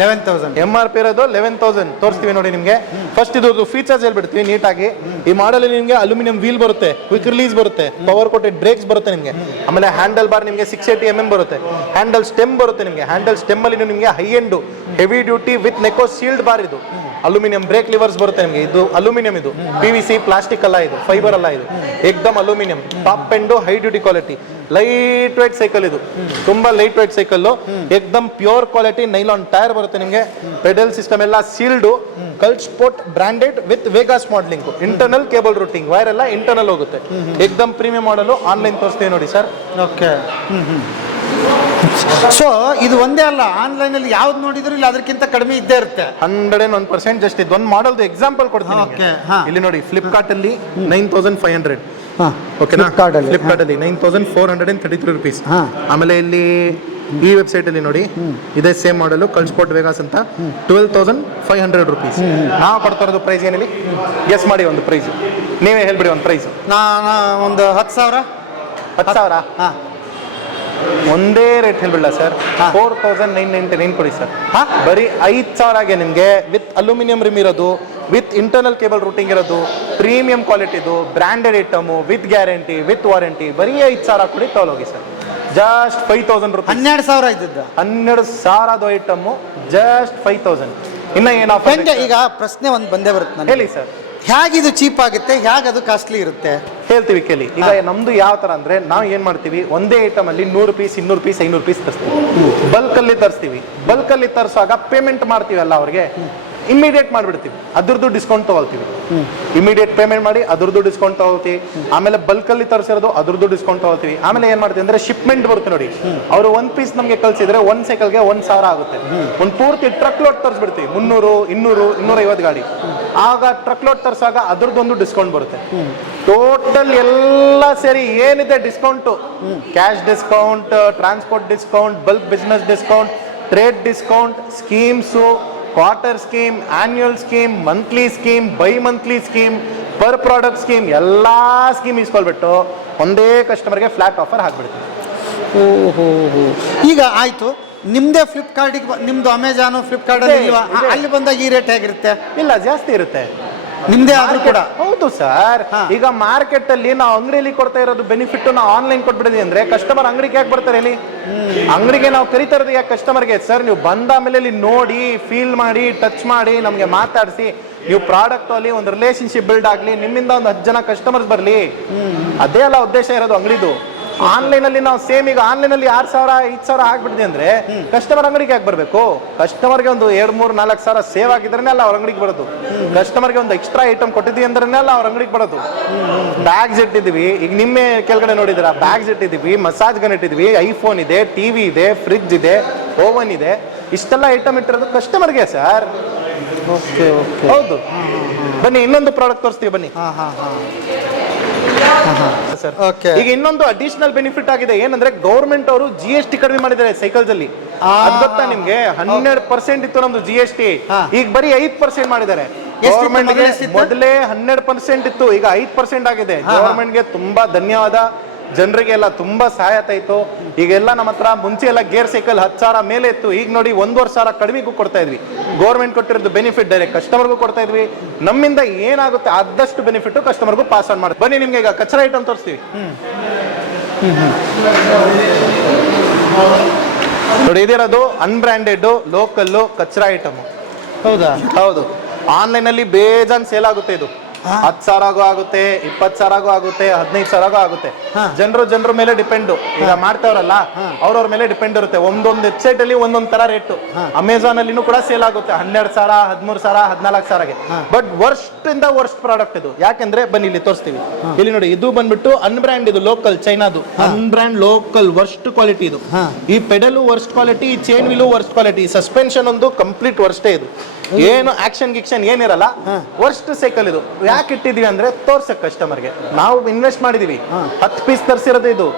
Eleven thousand M R P eleven thousand ತೋರಿಸ್ತೀವಿ ನೋಡಿ ನಿಮಗೆ. ಫಸ್ಟ್ ಇದು ಫೀಚರ್ಸ್ ಹೇಳ್ಬಿಡ್ತೀವಿ ನೀಟಾಗಿ. ಈ ಮಾಡಲ್ ನಿಮಗೆ ಅಲ್ಯೂಮಿನಿಯಂ ವೀಲ್ ಬರುತ್ತೆ ಕ್ವಿಕ್ ರಿಲೀಸ್ ಬರುತ್ತೆ ಪವರ್ ಕೋಟೆಡ್ ಬ್ರೇಕ್ಸ್ ಬರುತ್ತೆ ನಿಮಗೆ. ಆಮೇಲೆ ಹ್ಯಾಂಡಲ್ ಬಾರ್ ನಿಮಗೆ ಸಿಕ್ಸ್ ಏಟಿ ಎಂ ಎಂ ಬರುತ್ತೆ. ಹ್ಯಾಂಡಲ್ ಸ್ಟೆಮ್ ಬರುತ್ತೆ ನಿಮಗೆ. ಹ್ಯಾಂಡಲ್ ಸ್ಟೆಮ್ ಅಲ್ಲಿ ನಿಮಗೆ high end heavy duty with Neco sealed bar ಇದು. ಅಲ್ಯೂಮಿನಿಯಂ ಬ್ರೇಕ್ ಲಿವರ್ಸ್ ಬರುತ್ತೆ ನಿಮಗೆ. ಇದು ಅಲ್ಯೂಮಿನಿಯಂ ಇದು. ಪಿ ವಿ ಸಿ ಪ್ಲಾಸ್ಟಿಕ್ ಅಲ್ಲ ಇದು. ಫೈಬರ್ ಅಲ್ಲ ಇದು. ಏಕ್ದಮ್ aluminium. Top end high duty quality light weight cycle ಇದು. ತುಂಬಾ ಲೈಟ್ ವೈಟ್ ಸೈಕಲ್ ಏಕ್ದಮ್ ಪ್ಯೂರ್ ಕ್ವಾಲಿಟಿ ನೈಲಾನ್ ಟೈರ್ ಬರುತ್ತೆ ನಿಮಗೆ. ಪೆಡಲ್ ಸಿಸ್ಟಮ್ ಎಲ್ಲ sealed Cultsport branded with Vegas modelling internal cable routing wire ಎಲ್ಲ ಇಂಟರ್ನಲ್ ಹೋಗುತ್ತೆ. ಏಕ್ದಮ್ ಪ್ರೀಮಿಯಂ ಮಾಡಲು ಆನ್ಲೈನ್ ತೋರಿಸ್ತೀವಿ ನೋಡಿ ಸರ್ ಓಕೆ ಸೊ ಇದು ಒಂದೇ ಅಲ್ಲ ಆನ್ಲೈನ್ ಅಲ್ಲಿ ಯಾವ್ದು ನೋಡಿದ್ರು ಇಲ್ಲ ಅದಕ್ಕಿಂತ ಕಡಿಮೆ ಇದ್ದೇ ಇರುತ್ತೆ. Hundred and one percent just ಇದೊಂದು ಮಾಡಲ್ದು ಎಕ್ಸಾಂಪಲ್ ಕೊಡ್ತೀನಿ. ಇಲ್ಲಿ ನೋಡಿ ಫ್ಲಿಪ್ಕಾರ್ಟ್ ಅಲ್ಲಿ ನೈನ್ ತೌಸಂಡ್ ಫೈವ್ ಹಂಡ್ರೆಡ್ ಓಕೆನಾ ಫ್ಲಿಪ್ಕಾರ್ಟ್ ಅಲ್ಲಿ nine thousand four hundred and thirty three rupees. ಆಮೇಲೆ ಇಲ್ಲಿ ಈ ವೆಬ್ಸೈಟ್ ಅಲ್ಲಿ ನೋಡಿ ಇದೇ ಸೇಮ್ ಮಾಡಲು ಕಳ್ಸ್ಪೋರ್ಟ್ ವೇಗಾಸ್ ಅಂತ twelve thousand five hundred rupees ನಾವು ಕೊಡ್ತಾ ಇರೋದು ಪ್ರೈಸ್ ಏನಿಲ್ಲ? ಗೆಸ್ ಮಾಡಿ ಒಂದು ಪ್ರೈಸ್ ನೀವೇ ಹೇಳ್ಬಿಡಿ ಒಂದು ಪ್ರೈಸ್ ನಾನು ಒಂದು ಹತ್ತು ಸಾವಿರ. ಹತ್ತು ಸಾವಿರ? ಹಾ. ಒಂದೇ ರೇಟ್ ಬಿಡಲ್ಲ sir. Four thousand nine ninety nine ಕೊಡಿ ಸರ್ ಹಾ? ಬರೀ ಐದು ಆಗಿ ನಿಮಗೆ ವಿತ್ ಅಲ್ಯೂಮಿನಿಯಂ ರಿಮ್ ಇರೋದು ವಿತ್ ಇಂಟರ್ನಲ್ ಕೇಬಲ್ ರೂಟಿಂಗ್ ಇರೋದು premium ಕ್ವಾಲಿಟಿದು branded item with guarantee with warranty ಬರೀ ಐದು ಸಾವಿರ ಕೊಡಿ ತಗೊಳೋಗಿ sir just five thousand rupees ಹನ್ನೆರಡು ಸಾವಿರ ಇದ್ದದ್ದು ಹನ್ನೆರಡು ಸಾವಿರದ ಐಟಮು ಜಸ್ಟ್ ಫೈವ್ ತೌಸಂಡ್ ಇನ್ನ ಏನಪ್ಪ ಈಗ ಪ್ರಶ್ನೆ ಒಂದು ಬಂದೇ ಬರುತ್ತೆ ಹೇಳಿ ಸರ್ ಹೇಗೆ ಇದು ಚೀಪ್ ಆಗುತ್ತೆ ಹೇಗೆ ಅದು ಕಾಸ್ಟ್ಲಿ ಇರುತ್ತೆ? ಹೇಳ್ತೀವಿ ಕೇಳಿ. ಈಗ ನಮ್ದು ಯಾವ ತರ ಅಂದ್ರೆ ನಾವು ಏನ್ ಮಾಡ್ತೀವಿ ಒಂದೇ ಐಟಮ್ ಅಲ್ಲಿ ನೂರು ಪೀಸ್ ಇನ್ನೂರು ಪೀಸ್ ಐನೂರು ಪೀಸ್ ತರಿಸ್ತೀವಿ. ಬಲ್ಕ್ ಅಲ್ಲಿ ತರಿಸ್ತೀವಿ. ಬಲ್ಕ್ ಅಲ್ಲಿ ತರಿಸುವಾಗ ಪೇಮೆಂಟ್ ಮಾಡ್ತೀವಲ್ಲ ಅವ್ರಿಗೆ. ಇಮಿಡಿಯೇಟ್ ಮಾಡ್ಬಿಡ್ತೀವಿ. ಅದ್ರದ್ದು ಡಿಸ್ಕೌಂಟ್ ತಗೊಳ್ತೀವಿ. ಇಮಿಡಿಯೇಟ್ ಪೇಮೆಂಟ್ ಮಾಡಿ ಅದ್ರದ್ದು ಡಿಸ್ಕೌಂಟ್ ತಗೊಳ್ತೀವಿ. ಆಮೇಲೆ ಬಲ್ಕ್ ಅಲ್ಲಿ ತರಿಸಿರೋದು ಅದ್ರದ್ದು ಡಿಸ್ಕೌಂಟ್ ತಗೊಳ್ತೀವಿ. ಆಮೇಲೆ ಏನ್ ಮಾಡ್ತೀವಿ ಅಂದ್ರೆ ಶಿಪ್ಮೆಂಟ್ ಬರುತ್ತೆ ನೋಡಿ. ಅವರು ಒಂದ್ ಪೀಸ್ ನಮಗೆ ಕಳ್ಸಿದ್ರೆ ಒಂದ್ ಸೈಕಲ್ಗೆ ಒಂದ್ ಸಾವಿರ ಆಗುತ್ತೆ. ಒಂದ್ ಪೂರ್ತಿ ಟ್ರಕ್ ಲೋಡ್ ತರಿಸ್ಬಿಡ್ತೀವಿ. ಮುನ್ನೂರು, ಇನ್ನೂರು ಇನ್ನೂರ ಐವತ್ತು ಗಾಡಿ. ಆಗ ಟ್ರಕ್ ಲೋಡ್ ತರಿಸಾಗ ಅದ್ರದ್ದೊಂದು ಡಿಸ್ಕೌಂಟ್ ಬರುತ್ತೆ. ಟೋಟಲ್ ಎಲ್ಲ ಸೇರಿ ಏನಿದೆ discount cash discount transport discount bulk business discount trade discount schemes quarter scheme annual scheme monthly scheme bimonthly scheme per product scheme ಎಲ್ಲ ಸ್ಕೀಮ್ ಇಸ್ಕೊಳ್ಬಿಟ್ಟು ಒಂದೇ ಕಸ್ಟಮರ್ಗೆ ಫ್ಲಾಟ್ ಆಫರ್ ಹಾಕ್ಬಿಡ್ತೀವಿ. ಓಹೋ ಈಗ ಆಯ್ತು. ನಿಮ್ದೇ ಫ್ಲಿಪ್ಕಾರ್ಟಿಗೆ ನಿಮ್ದು ಅಮೆಜಾನು ಫ್ಲಿಪ್ಕಾರ್ಟ್ ಅಲ್ಲಿ ಬಂದಾಗ ಈ ರೇಟ್ ಹೇಗಿರುತ್ತೆ? ಇಲ್ಲ ಜಾಸ್ತಿ ಇರುತ್ತೆ. ನಿಮ್ದೇ ಆದ್ರೂ ಕೂಡ. ಹೌದು ಸರ್ ಈಗ ಮಾರ್ಕೆಟ್ ಅಲ್ಲಿ ನಾವು ಅಂಗಡಿಯಲ್ಲಿ ಕೊಡ್ತಾ ಇರೋದು ಬೆನಿಫಿಟ್ ನಾವು ಆನ್ಲೈನ್ ಕೊಟ್ಬಿಡಿದ್ವಿ ಅಂದ್ರೆ ಕಸ್ಟಮರ್ ಅಂಗಡಿಗೆ ಯಾಕೆ ಬರ್ತಾರೆ ಇಲ್ಲಿ ಅಂಗಡಿಗೆ ನಾವು ಕರಿತಾ ಇರೋದು ಯಾಕೆ ಕಸ್ಟಮರ್ಗೆ ಸರ್ ನೀವು ಬಂದ ಮೇಲೆ ಇಲ್ಲಿ ನೋಡಿ ಫೀಲ್ ಮಾಡಿ ಟಚ್ ಮಾಡಿ ನಮಗೆ ಮಾತಾಡಿಸಿ. ನೀವು ಪ್ರಾಡಕ್ಟ್ ಅಲ್ಲಿ ಒಂದು ರಿಲೇಶನ್ಶಿಪ್ ಬಿಲ್ಡ್ ಆಗಲಿ ನಿಮ್ಮಿಂದ ಒಂದು ಹತ್ತು ಜನ ಕಸ್ಟಮರ್ಸ್ ಬರಲಿ. ಅದೇ ಅಲ್ಲ ಉದ್ದೇಶ ಇರೋದು ಅಂಗಡಿದು. ಆನ್ಲೈನ್ ಅಲ್ಲಿ ನಾವು ಸೇಮ್ ಈಗ ಆನ್ಲೈನ್ ಅಲ್ಲಿ ಆರ್ ಸಾವಿರ ಐದು ಸಾವಿರ ಆಗ್ಬಿಟ್ಟಿದೆ ಅಂದ್ರೆ ಕಸ್ಟಮರ್ ಅಂಗಡಿಗೆ ಯಾಕೆ ಬರಬೇಕು? ಕಸ್ಟಮರ್ಗೆ ಒಂದು ಎರಡು ಮೂರು ನಾಲ್ಕು ಸಾವಿರ ಸೇವ್ ಆಗಿದ್ರೆ ಅಲ್ಲ ಅವ್ರ ಅಂಗಡಿಗೆ ಬರೋದು. ಕಸ್ಟಮರ್ಗೆ ಒಂದು ಎಕ್ಸ್ಟ್ರಾ ಐಟಮ್ ಕೊಟ್ಟಿದ್ವಿ ಅಂದ್ರೆ ಅಲ್ಲ ಅವ್ರ ಅಂಗಡಿಗೆ ಬರೋದು. ಬ್ಯಾಗ್ಸ್ ಇಟ್ಟಿದ್ವಿ ಈಗ ನಿಮ್ಮೆ ಕೆಳಗಡೆ ನೋಡಿದ್ರ ಬ್ಯಾಗ್ಸ್ ಇಟ್ಟಿದ್ವಿ ಮಸಾಜ್ ಗನ್ ಇಟ್ಟಿದ್ವಿ ಐಫೋನ್ ಇದೆ ಟಿವಿ ಇದೆ ಫ್ರಿಜ್ ಇದೆ ಓವನ್ ಇದೆ. ಇಷ್ಟೆಲ್ಲ ಐಟಮ್ ಇಟ್ಟಿರೋದು ಕಸ್ಟಮರ್ಗೆ ಸರ್ ಹೌದು. ಬನ್ನಿ ಇನ್ನೊಂದು ಪ್ರಾಡಕ್ಟ್ ತೋರಿಸ್ತೀವಿ ಬನ್ನಿ. ಹಾಂ ಹಾಂ ಹಾಂ. Sir Okay. ಈಗ ಇನ್ನೊಂದು ಅಡಿಷನಲ್ ಬೆನಿಫಿಟ್ ಆಗಿದೆ ಏನಂದ್ರೆ ಗೌರ್ಮೆಂಟ್ ಅವರು ಜಿ ಎಸ್ ಟಿ ಕಡಿಮೆ ಮಾಡಿದ್ದಾರೆ ಸೈಕಲ್ಸ್ ಅಲ್ಲಿ. ಅದ್ ಗೊತ್ತಾ ನಿಮ್ಗೆ ಹನ್ನೆರಡ್ ಪರ್ಸೆಂಟ್ ಇತ್ತು ನಮ್ದು ಜಿ ಎಸ್ ಟಿ ಹಾ. ಈಗ ಬರೀ ಐದ್ ಪರ್ಸೆಂಟ್ ಮಾಡಿದ್ದಾರೆ ಎಷ್ಟಿತ್ತು ಗೌರ್ಮೆಂಟ್ ಮೊದಲು ಎಷ್ಟಿತ್ತು? ಮೊದಲೇ ಹನ್ನೆರಡು ಪರ್ಸೆಂಟ್ ಇತ್ತು ಈಗ ಐದ್ ಪರ್ಸೆಂಟ್ ಆಗಿದೆ ಹಾ, ಹಾ. ಗೌರ್ಮೆಂಟ್ಗೆ ತುಂಬಾ ಧನ್ಯವಾದ ಜನರಿಗೆ ಎಲ್ಲ ತುಂಬಾ ಸಹಾಯ ಇತ್ತು ಈಗೆಲ್ಲ ನಮ್ಮ ಹತ್ರ ಮುಂಚೆ ಎಲ್ಲ ಗೇರ್ ಸೈಕಲ್ ಹತ್ತು ಸಾವಿರ ಮೇಲೆ ಇತ್ತು. ಈಗ ನೋಡಿ ಒಂದೂವರೆ ಸಾವಿರ ಕಡಿಮೆಗೂ ಕೊಡ್ತಾ ಇದ್ವಿ. ಗೌರ್ಮೆಂಟ್ ಕೊಟ್ಟಿರೋದು ಬೆನಿಫಿಟ್ ಡೈರೆಕ್ಟ್ ಕಸ್ಟಮರ್ಗೂ ಕೊಡ್ತಾ ಇದ್ವಿ. ನಮ್ಮಿಂದ ಏನಾಗುತ್ತೆ ಆದಷ್ಟು ಬೆನಿಫಿಟ್ ಕಸ್ಟಮರ್ಗೂ ಪಾಸ್ ಆನ್ ಮಾಡಿ ಬನ್ನಿ ನಿಮ್ಗೆ ಈಗ ಕಚರ ಐಟಮ್ ತೋರಿಸ್ತೀವಿ. ನೋಡಿ ಇದಿರೋದು ಅನ್ಬ್ರ್ಯಾಂಡೆಡ್ ಲೋಕಲ್ ಕಚ್ರಾ ಐಟಮ್ ಹೌದಾ? ಹೌದು. ಆನ್ಲೈನ್ ಅಲ್ಲಿ ಬೇಜಾನ್ ಸೇಲ್ ಆಗುತ್ತೆ ಇದು. ಹತ್ತು ಸಾವಿರಗೂ ಆಗುತ್ತೆ ಇಪ್ಪತ್ತು ಸಾವಿರಗೂ ಆಗುತ್ತೆ ಹದಿನೈದು ಸಾವಿರಗೂ ಆಗುತ್ತೆ. ಜನರು ಜನರ ಮೇಲೆ ಡಿಪೆಂಡ್ ಈಗ ಮಾಡ್ತಾವ್ರಲ್ಲ ಅವ್ರವ್ರ ಮೇಲೆ ಡಿಪೆಂಡ್ ಇರುತ್ತೆ. ಒಂದೊಂದು ವೆಬ್ಸೈಟ್ ಅಲ್ಲಿ ಒಂದೊಂದ್ ತರ ರೇಟ್ ಅಮೆಝಾನ್ ಅಲ್ಲಿನೂ ಕೂಡ ಸೇಲ್ ಆಗುತ್ತೆ. ಹನ್ನೆರಡು ಸಾವಿರ ಹದಿಮೂರು ಸಾವಿರ ಹದಿನಾಲ್ಕು ಸಾವಿರಗೆ. ಬಟ್ ವರ್ಸ್ಟ್ ಇಂದ ವರ್ಸ್ಟ್ ಪ್ರಾಡಕ್ಟ್ ಇದು. ಯಾಕೆಂದ್ರೆ ಬನ್ನಿ ಇಲ್ಲಿ ತೋರಿಸ್ತೀವಿ. ಇಲ್ಲಿ ನೋಡಿ ಇದು ಬಂದ್ಬಿಟ್ಟು ಅನ್ಬ್ರ್ಯಾಂಡ್ ಇದು ಲೋಕಲ್ ಚೈನಾದು ಅನ್ಬ್ರ್ಯಾಂಡ್ ಲೋಕಲ್ ವರ್ಸ್ಟ್ ಕ್ವಾಲಿಟಿ ಇದು. ಈ ಪೆಡಲು ವರ್ಸ್ಟ್ ಕ್ವಾಲಿಟಿ ಈ chain wheel worst quality suspension ಒಂದು ಕಂಪ್ಲೀಟ್ ವರ್ಸ್ಟೇ ಇದು. ಏನು ಆಕ್ಷನ್ ಗಿಕ್ಷನ್ ಏನಿರಲ್ಲ ವರ್ಸ್ಟ್ ಸೈಕಲ್ ಇದು. ಯಾಕೆ ಇಟ್ಟಿದೀವಿ ಅಂದ್ರೆ ತೋರ್ಸಕ್ ಕಸ್ಟಮರ್ಗೆ ನಾವು ಇನ್ವೆಸ್ಟ್ ಮಾಡಿದೀವಿ. ಹತ್ತು ಪೀಸ್ ತರಿಸಿರೋದು ಇದು?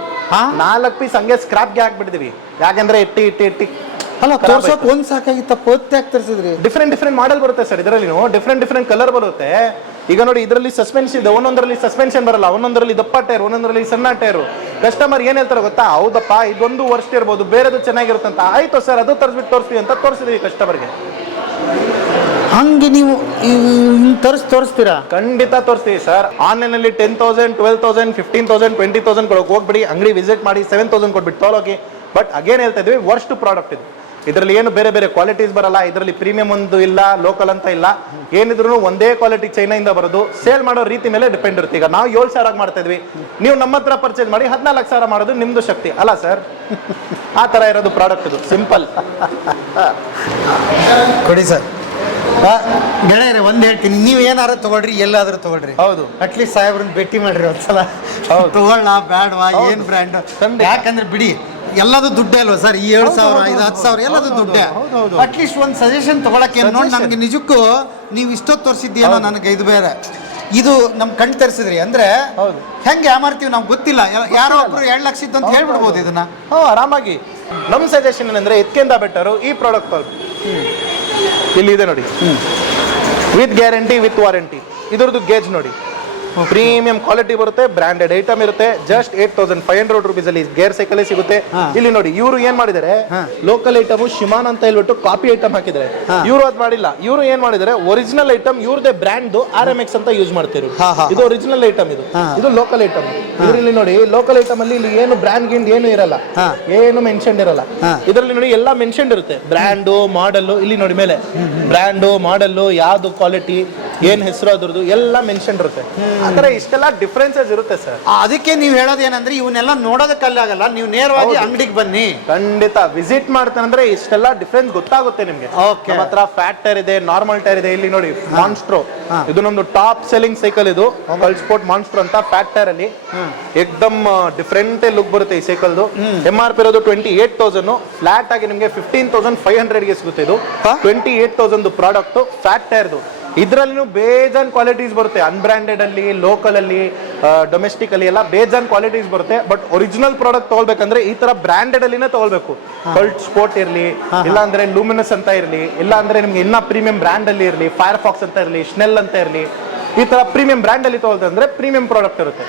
ನಾಲ್ಕು ಪೀಸ್ ಹಂಗೆ ಸ್ಕ್ರಾಪ್ಗೆ ಹಾಕ್ಬಿಟ್ಟಿದೀವಿ. ಯಾಕಂದ್ರೆ ಇಟ್ಟಿ ಇಟ್ಟಿ ಇಟ್ಟಿ ಅಲ್ಲ ತೋರ್ಸೋಕ್ ಒಂದ್ ಸಾಕಾಗಿತ್ತ ಪೋತ್ತೆ ಯಾಕೆ ತರಿಸಿದ್ರಿ? ಡಿಫ್ರೆಂಟ್ ಡಿಫ್ರೆಂಟ್ ಮಾಡೆಲ್ ಬರುತ್ತೆ ಸರ್ ಇದರಲ್ಲಿ ಡಿಫ್ರೆಂಟ್ ಡಿಫ್ರೆಂಟ್ ಕಲರ್ ಬರುತ್ತೆ. ಈಗ ನೋಡಿ ಇದರಲ್ಲಿ ಸಸ್ಪೆನ್ಸ್ ಇದೆ. ಒಂದೊಂದರಲ್ಲಿ ಸಸ್ಪೆನ್ಷನ್ ಬರಲ್ಲ. ಒಂದೊಂದರಲ್ಲಿ ದಪ್ಪ ಟೈರ್ ಒಂದೊಂದರಲ್ಲಿ ಸಣ್ಣ ಟೈರು. ಕಸ್ಟಮರ್ ಏನ್ ಹೇಳ್ತಾರೆ ಗೊತ್ತಾ? ಹೌದಪ್ಪ ಇದೊಂದು ವರ್ಷ ಇರ್ಬೋದು. ಬೇರೆದು ಚೆನ್ನಾಗಿರುತ್ತೆ ಅಂತ ಆಯ್ತು ಸರ್ ಅದು ತರಿಸ್ಬಿಟ್ಟು ತೋರಿಸ್ತೀವಿ ಅಂತ ತೋರಿಸಿದೀವಿ ಕಸ್ಟಮರ್ಗೆ ಹಂಗೆ ನೀವು ತರಿಸ್ ತೋರಿಸ್ತೀರಾ? ಖಂಡಿತ ತೋರಿಸ್ತೀವಿ ಸರ್. ಆನ್ಲೈನ್ ಅಲ್ಲಿ ten thousand twelve thousand fifteen thousand twenty thousand ಕೊಡೋಕೆ ಹೋಗ್ಬಿಡಿ. ಅಂಗಡಿ ವಿಸಿಟ್ ಮಾಡಿ ಸೆವೆನ್ ತೌಸಂಡ್ ಕೊಟ್ಬಿಟ್ಟು ತೊಗೊಳೋಗಿ ಬಟ್ ಅಗೇನ್ ಹೇಳ್ತಾ ಇದ್ವಿ ವರ್ಸ್ಟ್ ಪ್ರಾಡಕ್ಟ್ ಇದು. ಇದರಲ್ಲಿ ಏನು ಬೇರೆ ಬೇರೆ ಕ್ವಾಲಿಟೀಸ್ ಬರಲ್ಲ. ಇದರಲ್ಲಿ ಪ್ರೀಮಿಯಂ ಒಂದು ಇಲ್ಲ ಲೋಕಲ್ ಅಂತ ಇಲ್ಲ. ಏನಿದ್ರು ಒಂದೇ ಕ್ವಾಲಿಟಿ ಚೈನಾಯಿಂದ ಬರೋದು. ಸೇಲ್ ಮಾಡೋ ರೀತಿ ಮೇಲೆ ಡಿಪೆಂಡ್ ಇರುತ್ತೆ. ಈಗ ನಾವು ಏಳು ಸಾವಿರ ಮಾಡ್ತಾ ಇದ್ವಿ. ನೀವು ನಮ್ಮ ಹತ್ರ ಪರ್ಚೇಸ್ ಮಾಡಿ ಹದಿನಾಲ್ಕು ಸಾವಿರ ಮಾಡೋದು ನಿಮ್ದು ಶಕ್ತಿ. ಅಲ್ಲ ಸರ್? ಆ ತರ ಇರೋದು ಪ್ರಾಡಕ್ಟ್ ಇದು. ಸಿಂಪಲ್ ಕೊಡಿ ಸರ್. ಗೆಳೆಯರೆ ಒಂದು ಹೇಳ್ತೀನಿ. ನೀವು ಏನಾದ್ರು ತಗೊಳ್ರಿ ಎಲ್ಲಾದ್ರೂ ತಗೊಳ್ರಿ. ಹೌದು. ಅಟ್ಲೀಸ್ಟ್ ಸಾಹೇಬ್ರನ್ನ ಭೇಟಿ ಮಾಡ್ರಿ ಒಂದ್ಸಲ. ತಗೊಳ್ಳ ಬ್ಯಾಡ್ವಾ. ಏನ್ ಬ್ರ್ಯಾಂಡ್ ಯಾಕಂದ್ರೆ ಬಿಡಿ ಎಲ್ಲದು ದುಡ್ಡೇ ಅಲ್ವಾ ಸರ್? ಈ ಏಳು ಸಾವಿರ ಐದು ಹತ್ತು ಸಾವಿರ ಎಲ್ಲದು ದುಡ್ಡೇ. ಅಟ್ಲೀಸ್ಟ್ ಒಂದು ಸಜೆಷನ್ ತಗೊಳಕ್ಕೆ ನೋಡಿ. ನನಗೆ ನಿಜಕ್ಕೂ ನೀವು ಇಷ್ಟೊತ್ತು ತೋರಿಸಿದ್ದೇನೋ ನನಗೆ ಇದು ಬೇರೆ. ಇದು ನಮ್ ಕಣ್ ತರಿಸಿದ್ರಿ ಅಂದ್ರೆ ಹೌದು. ಹೆಂಗೆ ಯಾಮಾರ್ತೀವಿ ನಮ್ಗೆ ಗೊತ್ತಿಲ್ಲ. ಯಾರೋ ಒಬ್ರು ಲಕ್ಷ ಇತ್ತು ಅಂತ ಹೇಳ್ಬಿಡ್ಬೋದು ಇದನ್ನ. ಆರಾಮಾಗಿ. ನಮ್ಮ ಸಜೆಷನ್ ಏನಂದ್ರೆ ಎತ್ಕೆಂದ ಬೆಟರು ಈ ಪ್ರಾಡಕ್ಟ್ ಇಲ್ಲಿ ಇದೆ ನೋಡಿ. ವಿತ್ ಗ್ಯಾರಂಟಿ ವಿತ್ ವಾರಂಟಿ ಇದರದ್ದು ಗೇಜ್ ನೋಡಿ. ಪ್ರೀಮಿಯಂ ಕ್ವಾಲಿಟಿ ಬರುತ್ತೆ ಬ್ರಾಂಡೆಡ್ ಐಟಮ್ ಇರುತ್ತೆ. Just eight thousand five hundred rupees ಅಲ್ಲಿ ಗೇರ್ ಸೈಕಲ್ ಸಿಗುತ್ತೆ. ಇಲ್ಲಿ ನೋಡಿ ಇವರು ಏನ್ ಮಾಡಿದ್ದಾರೆ. ಲೋಕಲ್ ಐಟಮ್ ಶಿಮಾನ್ ಅಂತ ಹೇಳ್ಬಿಟ್ಟು ಕಾಪಿ ಐಟಮ್ ಹಾಕಿದ್ದಾರೆ. ಇವರು ಅದ್ ಮಾಡಿಲ್ಲ. ಇವರು ಏನ್ ಮಾಡಿದ್ದಾರೆ? ಒರಿಜಿನಲ್ ಐಟಮ್ ಇವ್ರದೇ ಬ್ರ್ಯಾಂಡ್ ಆರ್ ಎಂ ಎಕ್ಸ್ ಅಂತ ಯೂಸ್ ಮಾಡ್ತಿರು ಇದು ಒರಿಜಿನಲ್ ಐಟಮ್ ಇದು. ಇದು ಲೋಕಲ್ ಐಟಮ್ ಇದರಲ್ಲಿ ನೋಡಿ ಲೋಕಲ್ ಐಟಮ್ ಅಲ್ಲಿ ಇಲ್ಲಿ ಏನು ಬ್ರ್ಯಾಂಡ್ ಗಿಂಡ್ ಏನು ಇರಲ್ಲ. ಏನು ಮೆನ್ಷನ್ ಇರಲ್ಲ. ಇದರಲ್ಲಿ ನೋಡಿ ಎಲ್ಲ ಮೆನ್ಷನ್ ಇರುತ್ತೆ. ಬ್ರ್ಯಾಂಡು ಮಾಡಲ್ಲು ಇಲ್ಲಿ ನೋಡಿ ಮೇಲೆ. ಬ್ರ್ಯಾಂಡು ಮಾಡಲ್ಲು ಯಾವ್ದು ಕ್ವಾಲಿಟಿ ಏನ್ ಹೆಸರು ಅದ್ರದ್ದು ಎಲ್ಲ ಮೆನ್ಷನ್ ಇರುತ್ತೆ. ಆತರ ಇಷ್ಟೆಲ್ಲ ಡಿಫ್ರೆನ್ಸಸ್ ಇರುತ್ತೆ ಸರ್ ಅದಕ್ಕೆ ನೀವು ಹೇಳೋದು ಏನಂದ್ರೆ ಇವನ್ನೆಲ್ಲ ನೋಡೋದಕ್ಕಲ್ಲಾಗಲ್ಲ ನೀವು ನೇರವಾಗಿ ಅಂಗಡಿಗೆ ಬನ್ನಿ. ಖಂಡಿತ. ವಿಸಿಟ್ ಮಾಡ್ತಾನಂದ್ರೆ ಇಷ್ಟೆಲ್ಲ ಡಿಫ್ರೆನ್ಸ್ ಗೊತ್ತಾಗುತ್ತೆ ನಿಮ್ಗೆ. Okay. ನಮ್ಮ ಹತ್ರ ಫ್ಯಾಟ್ ಟೈರ್ ಇದೆ ನಾರ್ಮಲ್ ಟೈರ್ ಇದೆ. ಇಲ್ಲಿ ನೋಡಿ ಮಾನ್ಸ್ಟ್ರೋ. ಇದು ನಮ್ದು ಟಾಪ್ ಸೆಲ್ಲಿಂಗ್ ಸೈಕಲ್ ಇದು. ಸ್ಪೋರ್ಟ್ ಮಾನ್ಸ್ಟ್ರೋ ಅಂತ ಫ್ಯಾಟ್ ಟೈರ್ ಅಲ್ಲಿ. ಏಕ್ದಮ್ ಡಿಫ್ರೆಂಟ್ ಲುಕ್ ಬರುತ್ತೆ ಈ ಸೈಕಲ್ದು ಎಂ ಆರ್ ಪಿ ಇರೋದು ಟ್ವೆಂಟಿ ಏಟ್ ತೌಸಂಡ್ ಫ್ಲಾಟ್ ಆಗಿ ನಿಮಗೆ ಫಿಫ್ಟೀನ್ ತೌಸಂಡ್ ಫೈವ್ ಹಂಡ್ರೆಡ್ಗೆ ಸಿಗುತ್ತೆ ಇದು. ಹಾ? ಟ್ವೆಂಟಿ ಏಟ್ ತೌಸಂಡ್ ಪ್ರಾಡಕ್ಟ್ ಫ್ಯಾಟ್ ಟೈರ್ದು ಇದರಲ್ಲಿನೂ ಬೇಜಾನ್ ಕ್ವಾಲಿಟೀಸ್ ಬರುತ್ತೆ. ಅನ್ಬ್ರ್ಯಾಂಡೆಡಲ್ಲಿ ಅಲ್ಲಿ ಡೊಮೆಸ್ಟಿಕಲ್ಲಿ ಅಲ್ಲಿ ಡೊಮೆಸ್ಟಿಕ್ ಅಲ್ಲಿ ಎಲ್ಲ ಬೇಜಾನ್ ಕ್ವಾಲಿಟೀಸ್ ಬರುತ್ತೆ. ಬಟ್ ಒರಿಜಿನಲ್ ಪ್ರಾಡಕ್ಟ್ ತಗೊಳ್ಬೇಕಂದ್ರೆ ಈ ತರ ಬ್ರಾಂಡೆಡ್ ಅಲ್ಲಿನೇ ತಗೊಳ್ಬೇಕು. ಕಲ್ಟ್ ಸ್ಪೋರ್ಟ್ ಇರಲಿ ಇಲ್ಲ ಅಂದ್ರೆ ಲೂಮಿನಸ್ ಅಂತ ಇರಲಿ ಇಲ್ಲ ಅಂದ್ರೆ ನಿಮ್ಗೆ ಇನ್ನ ಪ್ರೀಮಿಯಂ ಬ್ರ್ಯಾಂಡ್ ಅಲ್ಲಿ ಇರಲಿ ಫೈರ್ ಫಾಕ್ಸ್ ಅಂತ ಇರಲಿ ಸ್ನೆಲ್ ಅಂತ ಇರಲಿ ಈ ತರ ಪ್ರೀಮಿಯಂ ಬ್ರ್ಯಾಂಡ್ ಅಲ್ಲಿ ತಗೊಳ್ತಂದ್ರೆ ಪ್ರೀಮಿಯಂ ಪ್ರಾಡಕ್ಟ್ ಇರುತ್ತೆ.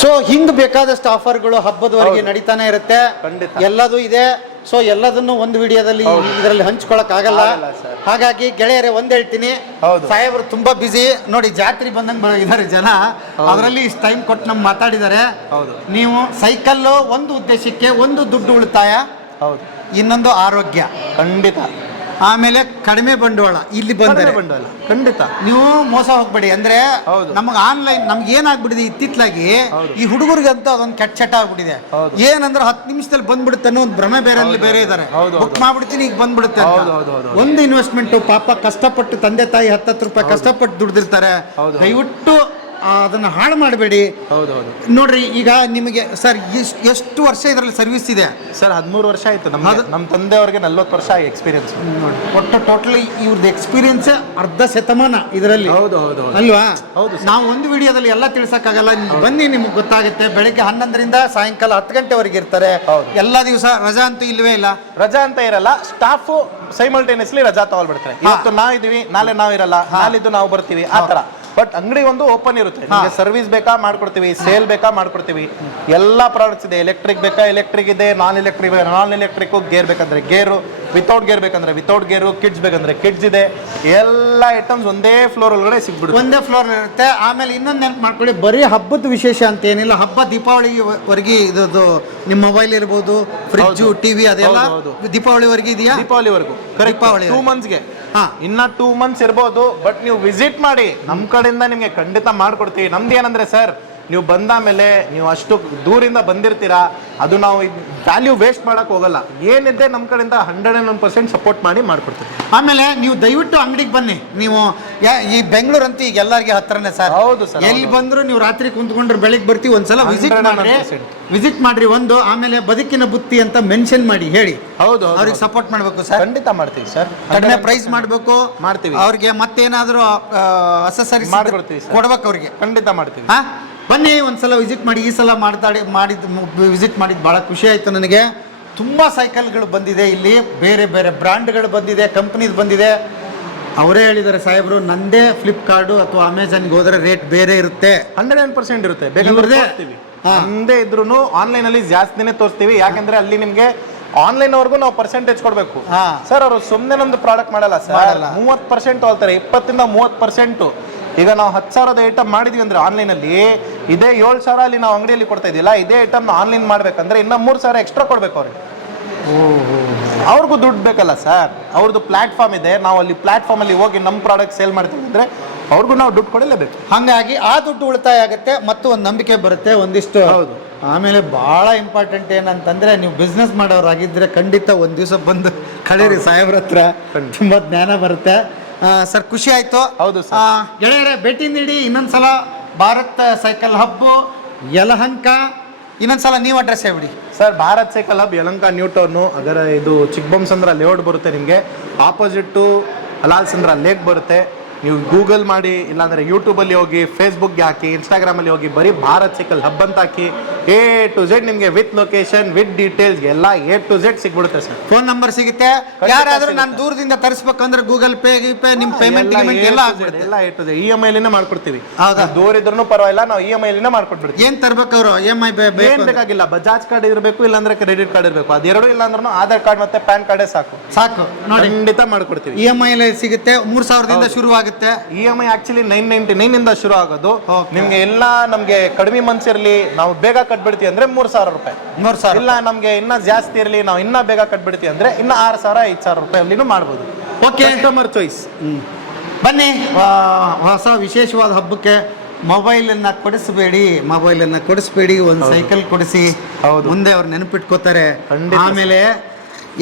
ಸೊ ಹಿಂಗ್ ಬೇಕಾದಷ್ಟು ಆಫರ್ಗಳು ಹಬ್ಬದವರೆಗೆ. ನಡೀತಾನೆ ಇರುತ್ತೆ. ಖಂಡಿತ. ಎಲ್ಲದೂ ಇದೆ. ಸೊ ಎಲ್ಲದನ್ನು ಒಂದು ವಿಡಿಯೋದಲ್ಲಿ ಇದರಲ್ಲಿ ಹಂಚ್ಕೊಳಕ್ ಆಗಲ್ಲ ಹಾಗಾಗಿ ಗೆಳೆಯರೇ ಒಂದ್ ಹೇಳ್ತೀನಿ. ಸಾಹೇಬ್ರು ತುಂಬಾ ಬಿಸಿ ನೋಡಿ ಜಾತ್ರೆ ಬಂದಂಗೆ ಇದ್ದಾರೆ ಜನ. ಅದರಲ್ಲಿ ಇಷ್ಟು ಟೈಮ್ ಕೊಟ್ಟು ನಮ್ಗೆ ಮಾತಾಡಿದ್ದಾರೆ ಹೌದು. ನೀವು ಸೈಕಲ್ ಒಂದು ಉದ್ದೇಶಕ್ಕೆ ಒಂದು ದುಡ್ಡು ಉಳಿತಾಯ. ಹೌದು. ಇನ್ನೊಂದು ಆರೋಗ್ಯ. ಖಂಡಿತ. ಆಮೇಲೆ ಕಡಿಮೆ ಬಂಡವಾಳ. ಇಲ್ಲಿ ಬಂದರೆ. ಬಂಡವಾಳ. ಖಂಡಿತ. ನೀವು ಮೋಸ ಹೋಗ್ಬೇಡಿ. ಅಂದ್ರೆ ನಮ್ಗೆ ಆನ್ಲೈನ್ ನಮ್ಗೆ ಏನಾಗ್ಬಿಟ್ಟಿದೆ ಇತ್ತಿತ್ಲಾಗಿ. ಈ ಹುಡುಗರಿಗಂತ ಅದೊಂದು ಕೆಟ್ಟ ಚಟ ಆಗ್ಬಿಟ್ಟಿದೆ. ಏನಂದ್ರೆ ಹತ್ತು ನಿಮಿಷದಲ್ಲಿ ಬಂದ್ಬಿಡುತ್ತೆ ಅನ್ನೋ ಒಂದು ಭ್ರಮೆ ಬೇರೆ ಬೇರೆ ಇದ್ದಾರೆ ಬುಕ್. ಮಾಡ್ಬಿಡ್ತೀನಿ ಈಗ ಬಂದ್ಬಿಡುತ್ತೆ. ಒಂದು ಇನ್ವೆಸ್ಟ್ಮೆಂಟ್ ಪಾಪ ಕಷ್ಟಪಟ್ಟು ತಂದೆ ತಾಯಿ ಹತ್ತತ್ತು ರೂಪಾಯಿ ಕಷ್ಟಪಟ್ಟು ದುಡ್ದಿರ್ತಾರೆ. ದಯವಿಟ್ಟು ಅದನ್ನ ಹಾಳು ಮಾಡಬೇಡಿ. ಹೌದು ಹೌದು ನೋಡ್ರಿ ಈಗ ನಿಮಗೆ ಸರ್ ಎಷ್ಟು ವರ್ಷ ಇದರಲ್ಲಿ ಸರ್ವಿಸ್ ಇದೆ? ಸರ್ ಹದಿಮೂರು ವರ್ಷ ಆಯ್ತು. ನಮ್ಮ ನಮ್ಮ ತಂದೆಯವ್ರಿಗೆ ನಲ್ವತ್ತು ವರ್ಷ ಎಕ್ಸ್ಪೀರಿಯನ್ಸ್ ನೋಡಿ ಒಟ್ಟು ಟೋಟಲಿ ಇವ್ರದ್ದು ಎಕ್ಸ್ಪೀರಿಯನ್ಸ್ ಅರ್ಧ ಶತಮಾನ ಇದರಲ್ಲಿ. ಹೌದು, ಹೌದು. ಅಲ್ವಾ? ಹೌದು ನಾವು ಒಂದು ವಿಡಿಯೋದಲ್ಲಿ ಎಲ್ಲ ತಿಳಿಸಕ್ಕಾಗಲ್ಲ. ಬನ್ನಿ ನಿಮ್ಗೆ ಗೊತ್ತಾಗುತ್ತೆ. ಬೆಳಿಗ್ಗೆ ಹನ್ನೊಂದರಿಂದ ಸಾಯಂಕಾಲ ಹತ್ತು ಗಂಟೆವರೆಗೆ ಇರ್ತಾರೆ. ಎಲ್ಲ ದಿವಸ ರಜಾ ಅಂತೂ ಇಲ್ವೇ ಇಲ್ಲ. ರಜಾ ಅಂತ ಇರಲ್ಲ ಸ್ಟಾಫ್ ಸೈಮಲ್ಟೇನಿಯಸ್ಲಿ ರಜಾ ತಗೊಳ್ಬಿಡ್ತಾರೆ. ಇವತ್ತು ನಾವಿದೀವಿ ಇದೀವಿ ನಾಳೆ ನಾವು ಇರಲ್ಲ ನಾಳಿದ್ದು ನಾವು ಬರ್ತೀವಿ. ಆ ತರ ಬಟ್ ಅಂಗಡಿ ಒಂದು ಓಪನ್ ಇರುತ್ತೆ. ನಿಮಗೆ ಸರ್ವಿಸ್ ಬೇಕಾ ಮಾಡ್ಕೊಡ್ತೀವಿ ಸೇಲ್ ಬೇಕಾ ಮಾಡ್ಕೊಡ್ತೀವಿ. ಎಲ್ಲಾ ಪ್ರಾಡಕ್ಟ್ಸ್ ಇದೆ. ಎಲೆಕ್ಟ್ರಿಕ್ ಬೇಕಾ ಎಲೆಕ್ಟ್ರಿಕ್ ಇದೆ non electric non electric gear ಬೇಕಂದ್ರೆ ಗೇರು ವಿತೌಟ್ ಗೇರ್ ಬೇಕಂದ್ರೆ ವಿತೌಟ್ ಗೇರು ಕಿಡ್ಸ್ ಬೇಕಂದ್ರೆ ಕಿಡ್ಸ್ ಇದೆ. ಎಲ್ಲ ಐಟಮ್ಸ್ ಒಂದೇ ಫ್ಲೋರ್ ಒಳಗಡೆ ಸಿಗ್ಬಿಡುತ್ತೆ. ಒಂದೇ ಫ್ಲೋರ್ ಇರುತ್ತೆ. ಆಮೇಲೆ ಇನ್ನೊಂದು ನೆನಪು ಮಾಡ್ಕೊಳ್ಳಿ ಬರೀ ಹಬ್ಬದ ವಿಶೇಷ ಅಂತ ಏನಿಲ್ಲ. ಹಬ್ಬ ದೀಪಾವಳಿವರೆಗೆ ಇದು ನಿಮ್ಮ ಮೊಬೈಲ್ ಇರ್ಬೋದು ಫ್ರಿಜ್. ಟಿವಿ ಅದೆಲ್ಲ ದೀಪಾವಳಿವರೆಗೆ ಇದೆಯಾ? ದೀಪಾವಳಿವರೆಗೂ. ದೀಪಾವಳಿ ಟೂ ಮಂತ್ಸ್ಗೆ ಹಾ. ಇನ್ನ ಟೂ ಮಂತ್ಸ್ ಇರ್ಬೋದು ಬಟ್ ನೀವು ವಿಸಿಟ್ ಮಾಡಿ ನಮ್ಮ ಕಡೆಯಿಂದ ನಿಮಗೆ ಖಂಡಿತ ಮಾಡ್ಕೊಡ್ತೀವಿ ನಮ್ದು ಏನಂದ್ರೆ ಸರ್ ನೀವು ಬಂದ ಮೇಲೆ ನೀವು ಅಷ್ಟು ದೂರಿಂದ ಬಂದಿರ್ತೀರಾ ಅದು ನಾವು ವ್ಯಾಲ್ಯೂ ವೇಸ್ಟ್ ಮಾಡಕ್ ಹೋಗಲ್ಲ. ಏನಿದೆ ನಮ್ ಕಡೆಯಿಂದ hundred and one percent support ಮಾಡಿ ಮಾಡ್ಕೊಡ್ತೀವಿ. ಆಮೇಲೆ ನೀವು ದಯವಿಟ್ಟು ಅಂಗಡಿಗೆ ಬನ್ನಿ. ನೀವು ಯಾ- ಈ ಬೆಂಗಳೂರು ಅಂತ ಈಗ ಎಲ್ಲರಿಗೆ ಹತ್ರನೇ ಸರ್. ಹೌದು ಸರ್, ಎಲ್ಲಿ ಬಂದ್ರು ನೀವು ರಾತ್ರಿ ಕುಂತ್ಕೊಂಡ್ರೆ ಬೆಳಿಗ್ಗೆ ಬರ್ತೀವಿ ಒಂದ್ಸಲ ವಿಸಿಟ್ 100% ಮಾಡ್ರಿ. ವಿಸಿಟ್ ಮಾಡ್ರಿ ಒಂದು ಆಮೇಲೆ ಬದುಕಿನ ಬುತ್ತಿ ಅಂತ ಮೆನ್ಷನ್ ಮಾಡಿ ಹೇಳಿ. ಹೌದು ಅವ್ರಿಗೆ ಸಪೋರ್ಟ್ ಮಾಡ್ಬೇಕು ಸರ್. ಖಂಡಿತ ಮಾಡ್ತೀವಿ ಸರ್. ಕಡಿಮೆ ಪ್ರೈಸ್ ಮಾಡಬೇಕು. ಮಾಡ್ತೀವಿ. ಅವ್ರಿಗೆ ಮತ್ತೇನಾದ್ರೂ ಅಸೆಸರೀಸ್ ಮಾಡ್ಕೊಡ್ತೀವಿ sir. ಕೊಡ್ಬೇಕು ಅವ್ರಿಗೆ. ಖಂಡಿತ ಮಾಡ್ತೀವಿ. ಹಾ? ಬನ್ನಿ ಒಂದ್ಸಲ ವಿಸಿಟ್ ಮಾಡಿ ಈ ಸಲ ಮಾಡ್ತಾಡಿ ಮಾಡಿದ್ದು ವಿಸಿಟ್ ಮಾಡಿದ್ದು ಭಾಳ ಖುಷಿ ಆಯಿತು ನನಗೆ. ತುಂಬ ಸೈಕಲ್ಗಳು ಬಂದಿದೆ ಇಲ್ಲಿ. ಬೇರೆ ಬೇರೆ ಬ್ರ್ಯಾಂಡ್ಗಳು ಬಂದಿದೆ ಕಂಪ್ನೀಸ್ ಬಂದಿದೆ. ಅವರೇ ಹೇಳಿದ್ದಾರೆ ಸಾಹೇಬರು ನಂದೇ ಫ್ಲಿಪ್ಕಾರ್ಟು ಅಥವಾ ಅಮೆಝಾನ್ಗೆ ಹೋದರೆ ರೇಟ್ ಬೇರೆ ಇರುತ್ತೆ. ಹಂಡ್ರೆಡ್ ಪರ್ಸೆಂಟ್ ಇರುತ್ತೆ? ಬೇಕಾದ್ರೆ. ಒಂದೇ ಇದ್ರೂ ಆನ್ಲೈನ್ ಅಲ್ಲಿ ಜಾಸ್ತಿನೇ ತೋರಿಸ್ತೀವಿ. ಯಾಕಂದ್ರೆ ಅಲ್ಲಿ ನಿಮಗೆ ಆನ್ಲೈನ್ ಅವ್ರಿಗೂ ನಾವು ಪರ್ಸೆಂಟೇಜ್ ಕೊಡಬೇಕು. ಸರ್ ಅವರು ಸುಮ್ಮನೆ ನಮ್ದು ಪ್ರಾಡಕ್ಟ್ ಮಾಡಲ್ಲ ಸರ್. ಮೂವತ್ತು ಪರ್ಸೆಂಟ್ ಹೋಗ್ತಾರೆ ಇಪ್ಪತ್ತಿಂದ ಮೂವತ್ತು ಪರ್ಸೆಂಟ್ ಈಗ ನಾವು ಹತ್ತು ಸಾವಿರದ ಐಟಮ್ ಮಾಡಿದ್ವಿ ಅಂದ್ರೆ ಆನ್ಲೈನ್ ಅಲ್ಲಿ ಇದೇ ಏಳು ಸಾವಿರ ಅಲ್ಲಿ ನಾವು ಅಂಗಡಿಯಲ್ಲಿ ಕೊಡ್ತಾ ಇದೀಲ್ಲ ಇದೇ ಐಟಮ್ ಆನ್ಲೈನ್ ಮಾಡ್ಬೇಕಂದ್ರೆ ಇನ್ನ ಮೂರು ಸಾವಿರ ಎಕ್ಸ್ಟ್ರಾ ಕೊಡ್ಬೇಕು ಅವ್ರಿಗೆ. ಅವ್ರಿಗೂ ದುಡ್ಡು ಬೇಕಲ್ಲ ಸರ್ ಅವ್ರದ್ದು ಪ್ಲಾಟ್ಫಾರ್ಮ್ ಇದೆ ನಾವು ಅಲ್ಲಿ ಪ್ಲಾಟ್ಫಾರ್ಮ್ ಅಲ್ಲಿ ಹೋಗಿ ನಮ್ಮ ಪ್ರಾಡಕ್ಟ್ ಸೇಲ್ ಮಾಡ್ತೀವಿ ಅಂದ್ರೆ ಅವ್ರಿಗೂ ನಾವು ದುಡ್ಡು ಕೊಡಲೇಬೇಕು. ಹಾಗಾಗಿ ಆ ದುಡ್ಡು ಉಳಿತಾಯ ಆಗುತ್ತೆ ಮತ್ತು ಒಂದು ನಂಬಿಕೆ ಬರುತ್ತೆ ಒಂದಿಷ್ಟು ಹೌದು. ಆಮೇಲೆ ಬಹಳ ಇಂಪಾರ್ಟೆಂಟ್ ಏನಂತಂದ್ರೆ ನೀವು ಬಿಸ್ನೆಸ್ ಮಾಡೋರಾಗಿದ್ರೆ ಖಂಡಿತ ಒಂದು ದಿವಸ ಬಂದು ಕಳೀರಿ ಸಾಹೇಬ್ರ ಹತ್ರ. ತುಂಬ ಜ್ಞಾನ ಬರುತ್ತೆ. ಸರ್ ಖುಷಿ ಆಯ್ತು. ಹೌದು ಗೆಳೆಯರೆ ಭೇಟಿ ನೀಡಿ. ಇನ್ನೊಂದ್ಸಲ ಭಾರತ್ ಸೈಕಲ್ ಹಬ್ಬು ಯಲಹಂಕ. ಇನ್ನೊಂದ್ಸಲ ನೀವು ಅಡ್ರೆಸ್ ಹೇಳ್ಬಿಡಿ. Sir Bharat cycle hub Yelahanka new town ಅದರ ಇದು ಚಿಕ್ಕಬೊಮ್ಮಸಂದ್ರ ಲೇಔಟ್ ಬರುತ್ತೆ ನಿಮಗೆ. ಆಪೋಸಿಟ್ಟು ಹಲಾಲ್ಸಂದ್ರ ಲೇಕ್ ಬರುತ್ತೆ. ನೀವು ಗೂಗಲ್ ಮಾಡಿ ಇಲ್ಲಾಂದರೆ ಯೂಟ್ಯೂಬಲ್ಲಿ ಹೋಗಿ ಫೇಸ್ಬುಕ್ಗೆ ಹಾಕಿ ಇನ್ಸ್ಟಾಗ್ರಾಮಲ್ಲಿ ಹೋಗಿ ಬರೀ ಭಾರತ್ ಸೈಕಲ್ ಹಬ್ ಅಂತ ಹಾಕಿ ಎ ಟು ಝೆಡ್ ನಿಮಗೆ ವಿತ್ ಲೊಕೇಶನ್ ವಿತ್ ಡೀಟೇಲ್ಸ್ ಎಲ್ಲ ಎ ಟು ಝೆಡ್ ಸಿಗ್ಬಿಡುತ್ತೆ ಸರ್. ಫೋನ್ ನಂಬರ್ ಸಿಗುತ್ತೆ. ಯಾರಾದ್ರೂ ನಾನು ದೂರದಿಂದ ತರಿಸ್ಬೇಕಂದ್ರೆ ಗೂಗಲ್ ಪೇ ಪೇ ನಿಮ್ಮ ಪೇಮೆಂಟ್ ಎಲ್ಲ ಆಗ್ಬಿಡುತ್ತೆ. ಎಲ್ಲ A to Z E M ಐಲಿನೇ ಮಾಡ್ಕೊಡ್ತೀವಿ. ಹೌದಾ? ದೂರ ಇದ್ರೂ ಪರವಾಗಿಲ್ಲ ನಾವು ಇ ಎಂ ಐಲಿನ ಮಾಡ್ಕೊಟ್ಬಿಡ್ತೀವಿ. ಏನ್ ತರ್ಬೇಕು ಅವರು? ಇ ಎಂ ಐ ಏನ್ ಬೇಕಾಗಿಲ್ಲ ಬಜಾಜ್ ಕಾರ್ಡ್ ಇರಬೇಕು ಇಲ್ಲಾಂದ್ರೆ ಕ್ರೆಡಿಟ್ ಕಾರ್ಡ್ ಇರಬೇಕು. ಅದೆರಡು ಇಲ್ಲ ಅಂದ್ರೂ ಆಧಾರ್ ಕಾರ್ಡ್ ಮತ್ತೆ ಪ್ಯಾನ್ ಕಾರ್ಡೇ ಸಾಕು. ಸಾಕು. ನೋಡಿ. ಖಂಡಿತ ಮಾಡ್ಕೊಡ್ತೀವಿ. ಇ ಎಂ ಐ ಸಿಗುತ್ತೆ. ಮೂರ್ ಸಾವಿರದಿಂದ ಶುರು ಆಗುತ್ತೆ E M I actually nine ninety nine ಇಂದ ಶುರು ಆಗೋದು ನಿಮಗೆ ನಿಮ್ಗೆ ಎಲ್ಲ ನಮ್ಗೆ ಕಡಿಮೆ ಮನ್ಸಿರ್ಲಿ ನಾವು ಬೇಗ ಕಟ್ಬಿಡ್ತೀವಿ ಅಂದ್ರೆ ಮೂರ್ ಸಾವಿರ ರೂಪಾಯಿ. ಮೂರ್ ಸಾವಿರ. ಇಲ್ಲ ನಮ್ಗೆ ಇನ್ನ ಜಾಸ್ತಿ ಇರಲಿ ನಾವು ಇನ್ನ ಬೇಗ ಕಟ್ಬಿಡ್ತೀವಿ ಅಂದ್ರೆ ಇನ್ನ ಆರು ಸಾವಿರ ಐದು ಸಾವಿರ ರೂಪಾಯಿ ಅಲ್ಲಿನೂ ಮಾಡ್ಬೋದು ಓಕೆ ಕಸ್ಟಮರ್ ಚಾಯ್ಸ್ ಬನ್ನಿ. ಹೊಸ ವಿಶೇಷವಾದ ಹಬ್ಬಕ್ಕೆ ಮೊಬೈಲನ್ನ ಕೊಡಿಸಬೇಡಿ ಮೊಬೈಲನ್ನ ಕೊಡಿಸ್ಬೇಡಿ ಒಂದು ಸೈಕಲ್ ಕೊಡಿಸಿ. ಹೌದು. ಮುಂದೆ ಅವ್ರು ನೆನಪಿಟ್ಕೋತಾರೆ. ಆಮೇಲೆ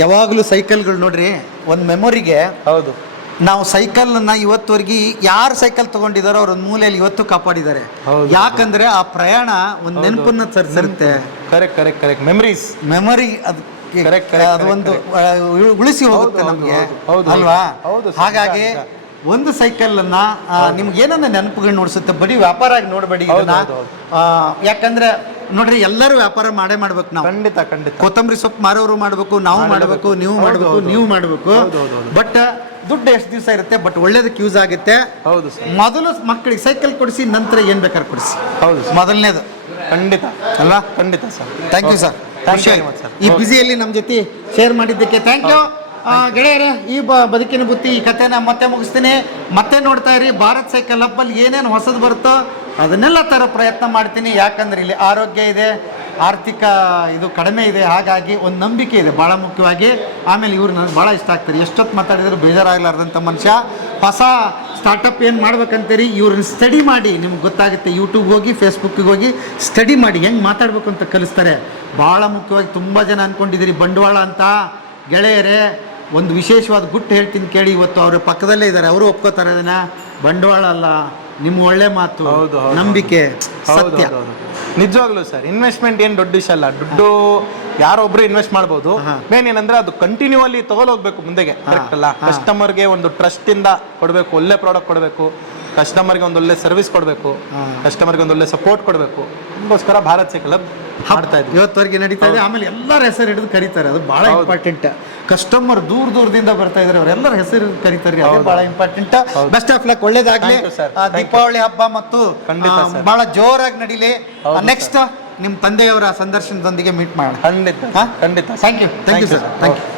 ಯಾವಾಗಲೂ ಸೈಕಲ್ಗಳು ನೋಡ್ರಿ. ಒಂದು ಮೆಮೊರಿಗೆ ಹೌದು. ನಾವು ಸೈಕಲ್ನ ಇವತ್ತುವರೆಗೆ ಯಾರು ಸೈಕಲ್ ತಗೊಂಡಿದಾರೋ ಅವ್ರ ಮೂಲೆಯಲ್ಲಿ ಇವತ್ತು ಕಾಪಾಡಿದ್ದಾರೆ. ಹೌದು. ಯಾಕಂದ್ರೆ ಆ ಪ್ರಯಾಣ ಒಂದು ನೆನಪನ್ನ ತರಿಸಿರುತ್ತೆ. Correct correct correct memories memory ಅದು Correct, correct, ಅದು ಒಂದು ಆ, ಉಳಿಸಿ ಹೋಗುತ್ತೆ ಹೌದು, ನಮಗೆ. ಹೌದು, ಹೌದು, ಅಲ್ವಾ? ಹೌದು, ಸರ್, ಹಾಗಾಗಿ ನಿಜ, ಒಂದು ಸೈಕಲ್ ಅನ್ನ ನಿಮ್ಗೆ ಏನನ್ನ ನೆನಪುಗಳು ನೋಡಿಸುತ್ತೆ? ಬರೀ ವ್ಯಾಪಾರ ಆಗಿ ನೋಡಬೇಡಿ ಹೌದು, ಇದನ್ನ ಹೌದು, ಹೌದು. ಆ, ಯಾಕಂದ್ರೆ ನೋಡ್ರಿ ಎಲ್ಲರೂ ವ್ಯಾಪಾರ ಮಾಡೇ ಮಾಡ್ಬೇಕು ನಾವು. ಖಂಡಿತ ಖಂಡಿತ. ಕೊತ್ತಂಬರಿ ಸೊಪ್ಪು ಮಾರೋರು ಮಾಡಬೇಕು ನಾವು ಮಾಡಬೇಕು. ನೀವು ಮಾಡ್ಬೇಕು ನೀವು ಮಾಡಬೇಕು. ಬಟ್ ದುಡ್ಡು ಎಷ್ಟು ದಿವಸ ಇರುತ್ತೆ ಬಟ್ ಒಳ್ಳೇದಕ್ಕೆ ಯೂಸ್ ಆಗುತ್ತೆ. ಹೌದು ಸರ್. ಮೊದಲು ಮಕ್ಕಳಿಗೆ ಸೈಕಲ್ ಕೊಡಿಸಿ ನಂತರ ಏನ್ ಬೇಕಾದ್ರೆ ಕೊಡಿಸಿ. ಹೌದು ಮೊದಲನೇದು. ಖಂಡಿತ. ಅಲ್ವಾ? ಖಂಡಿತ ಸರ್. ಥ್ಯಾಂಕ್ ಯು ಸರ್ ಈ ಬ್ಯುಸಿಯಲ್ಲಿ ನಮ್ಮ ಜೊತೆ ಶೇರ್ ಮಾಡಿದ್ದಕ್ಕೆ ಥ್ಯಾಂಕ್ ಯು ಗೆಳೆಯರೇ ಈ ಬ ಬದುಕಿನ ಬುತ್ತಿ ಈ ಕಥೆನ ಮತ್ತೆ ಮುಗಿಸ್ತೀನಿ. ಮತ್ತೆ ನೋಡ್ತಾ ಇರಿ ಭಾರತ್ ಸೈಕಲ್ ಅಪ್ಪಲ್ಲಿ ಏನೇನು ಹೊಸದು ಬರುತ್ತೋ ಅದನ್ನೆಲ್ಲ ತರೋ ಪ್ರಯತ್ನ ಮಾಡ್ತೀನಿ. ಯಾಕಂದ್ರೆ ಇಲ್ಲಿ ಆರೋಗ್ಯ ಇದೆ, ಆರ್ಥಿಕ ಇದು ಕಡಿಮೆ ಇದೆ. ಹಾಗಾಗಿ ಒಂದು ನಂಬಿಕೆ ಇದೆ ಭಾಳ ಮುಖ್ಯವಾಗಿ. ಆಮೇಲೆ ಇವ್ರು ನನಗೆ ಭಾಳ ಇಷ್ಟ ಆಗ್ತಾರೆ. ಎಷ್ಟೊತ್ತು ಮಾತಾಡಿದ್ರು ಬೇಜಾರಾಗಲಾರ್ದಂಥ ಮನುಷ್ಯ. ಹೊಸ ಸ್ಟಾರ್ಟಪ್ ಏನು ಮಾಡ್ಬೇಕಂತೀರಿ? ಇವ್ರನ್ನ ಸ್ಟಡಿ ಮಾಡಿ. ನಿಮ್ಗೆ ಗೊತ್ತಾಗುತ್ತೆ ಯೂಟ್ಯೂಬ್ ಹೋಗಿ ಫೇಸ್ಬುಕ್ಕಿಗೆ ಹೋಗಿ ಸ್ಟಡಿ ಮಾಡಿ. ಹೆಂಗೆ ಮಾತಾಡಬೇಕು ಅಂತ ಕಲಿಸ್ತಾರೆ. ಭಾಳ ಮುಖ್ಯವಾಗಿ ತುಂಬ ಜನ ಅಂದ್ಕೊಂಡಿದ್ದೀರಿ ಬಂಡವಾಳ ಅಂತ. ಗೆಳೆಯರೇ, ಒಂದು ವಿಶೇಷವಾದ ಗುಟ್ಟು ಹೇಳ್ತೀನಿ ಕೇಳಿ. ಇವತ್ತು ಅವರ ಪಕ್ಕದಲ್ಲೇ ಇದ್ದಾರೆ. ಅವರು ಒಪ್ಕೋತಾರೆ ಅದನ್ನು. ಬಂಡವಾಳ ಅಲ್ಲ. ನಿಮ್ಮ ಒಳ್ಳೆ ಮಾತು ಹೌದು, ಹೌದು, ನಂಬಿಕೆ ಹೌದು ಸತ್ಯ ಹೌದು. ನಿಜವಾಗ್ಲೂ ಸರ್ ಇನ್ವೆಸ್ಟ್ಮೆಂಟ್ ಏನ್ ದೊಡ್ಡ ವಿಷಯ ಅಲ್ಲ ದುಡ್ಡು ಯಾರೊಬ್ರು ಇನ್ವೆಸ್ಟ್ ಮಾಡ್ಬೋದು ಹಾ. ಮೇನ್ ಏನಂದ್ರೆ ಅದು ಕಂಟಿನ್ಯೂ ಅಲ್ಲಿ ಹೋಗ್ಬೇಕು ಮುಂದೆಗೆ ಕರೆಕ್ಟ್ ಅಲ್ಲ ಹಾ. ಕಸ್ಟಮರ್ಗೆ ಒಂದು ಟ್ರಸ್ಟ್ ಇಂದ ಕೊಡಬೇಕು ಒಳ್ಳೆ ಪ್ರಾಡಕ್ಟ್ ಕೊಡಬೇಕು ಕಸ್ಟಮರ್ಗೆ ಒಂದು ಒಳ್ಳೆ ಸರ್ವಿಸ್ ಕೊಡಬೇಕು ಹಾ. ಕಸ್ಟಮರ್ಗೆ ಒಂದು ಒಳ್ಳೆ ಸಪೋರ್ಟ್ ಕೊಡಬೇಕು ಅದಕ್ಕೋಸ್ಕರ ಭಾರತ್ ಸೈಕಲ್ ಮಾಡ್ತಾ ಇದ್ವಿ. ಇವತ್ತವರೆಗೆ ನಡೀತಾ ಇದೆ. ಆಮೇಲೆ ಎಲ್ಲರ ಹೆಸರು ಹಿಡಿದು ಕರೀತಾರೆ. ಅದು ಬಹಳ ಇಂಪಾರ್ಟೆಂಟ್ ಕಸ್ಟಮರ್ ದೂರ ದೂರದಿಂದ ಬರ್ತಾ ಇದಾರೆ. ಅವರೆಲ್ಲರ ಹೆಸರು ಕರೀತಾರೆ. ಅದೇ. ಬಹಳ ಇಂಪಾರ್ಟೆಂಟ್. ಬೆಸ್ಟ್ ಆಫ್ ಲಕ್ ಒಳ್ಳೇದಾಗ್ಲಿ. ದೀಪಾವಳಿ ಹಬ್ಬ ಮತ್ತು ಬಹಳ ಜೋರಾಗಿ ನಡೀಲಿ. ನೆಕ್ಸ್ಟ್ ನಿಮ್ಮ ತಂದೆಯವರ ಸಂದರ್ಶನದೊಂದಿಗೆ ಮೀಟ್ ಮಾಡೋಣ. ಖಂಡಿತ ಖಂಡಿತ thank you thank you sir thank you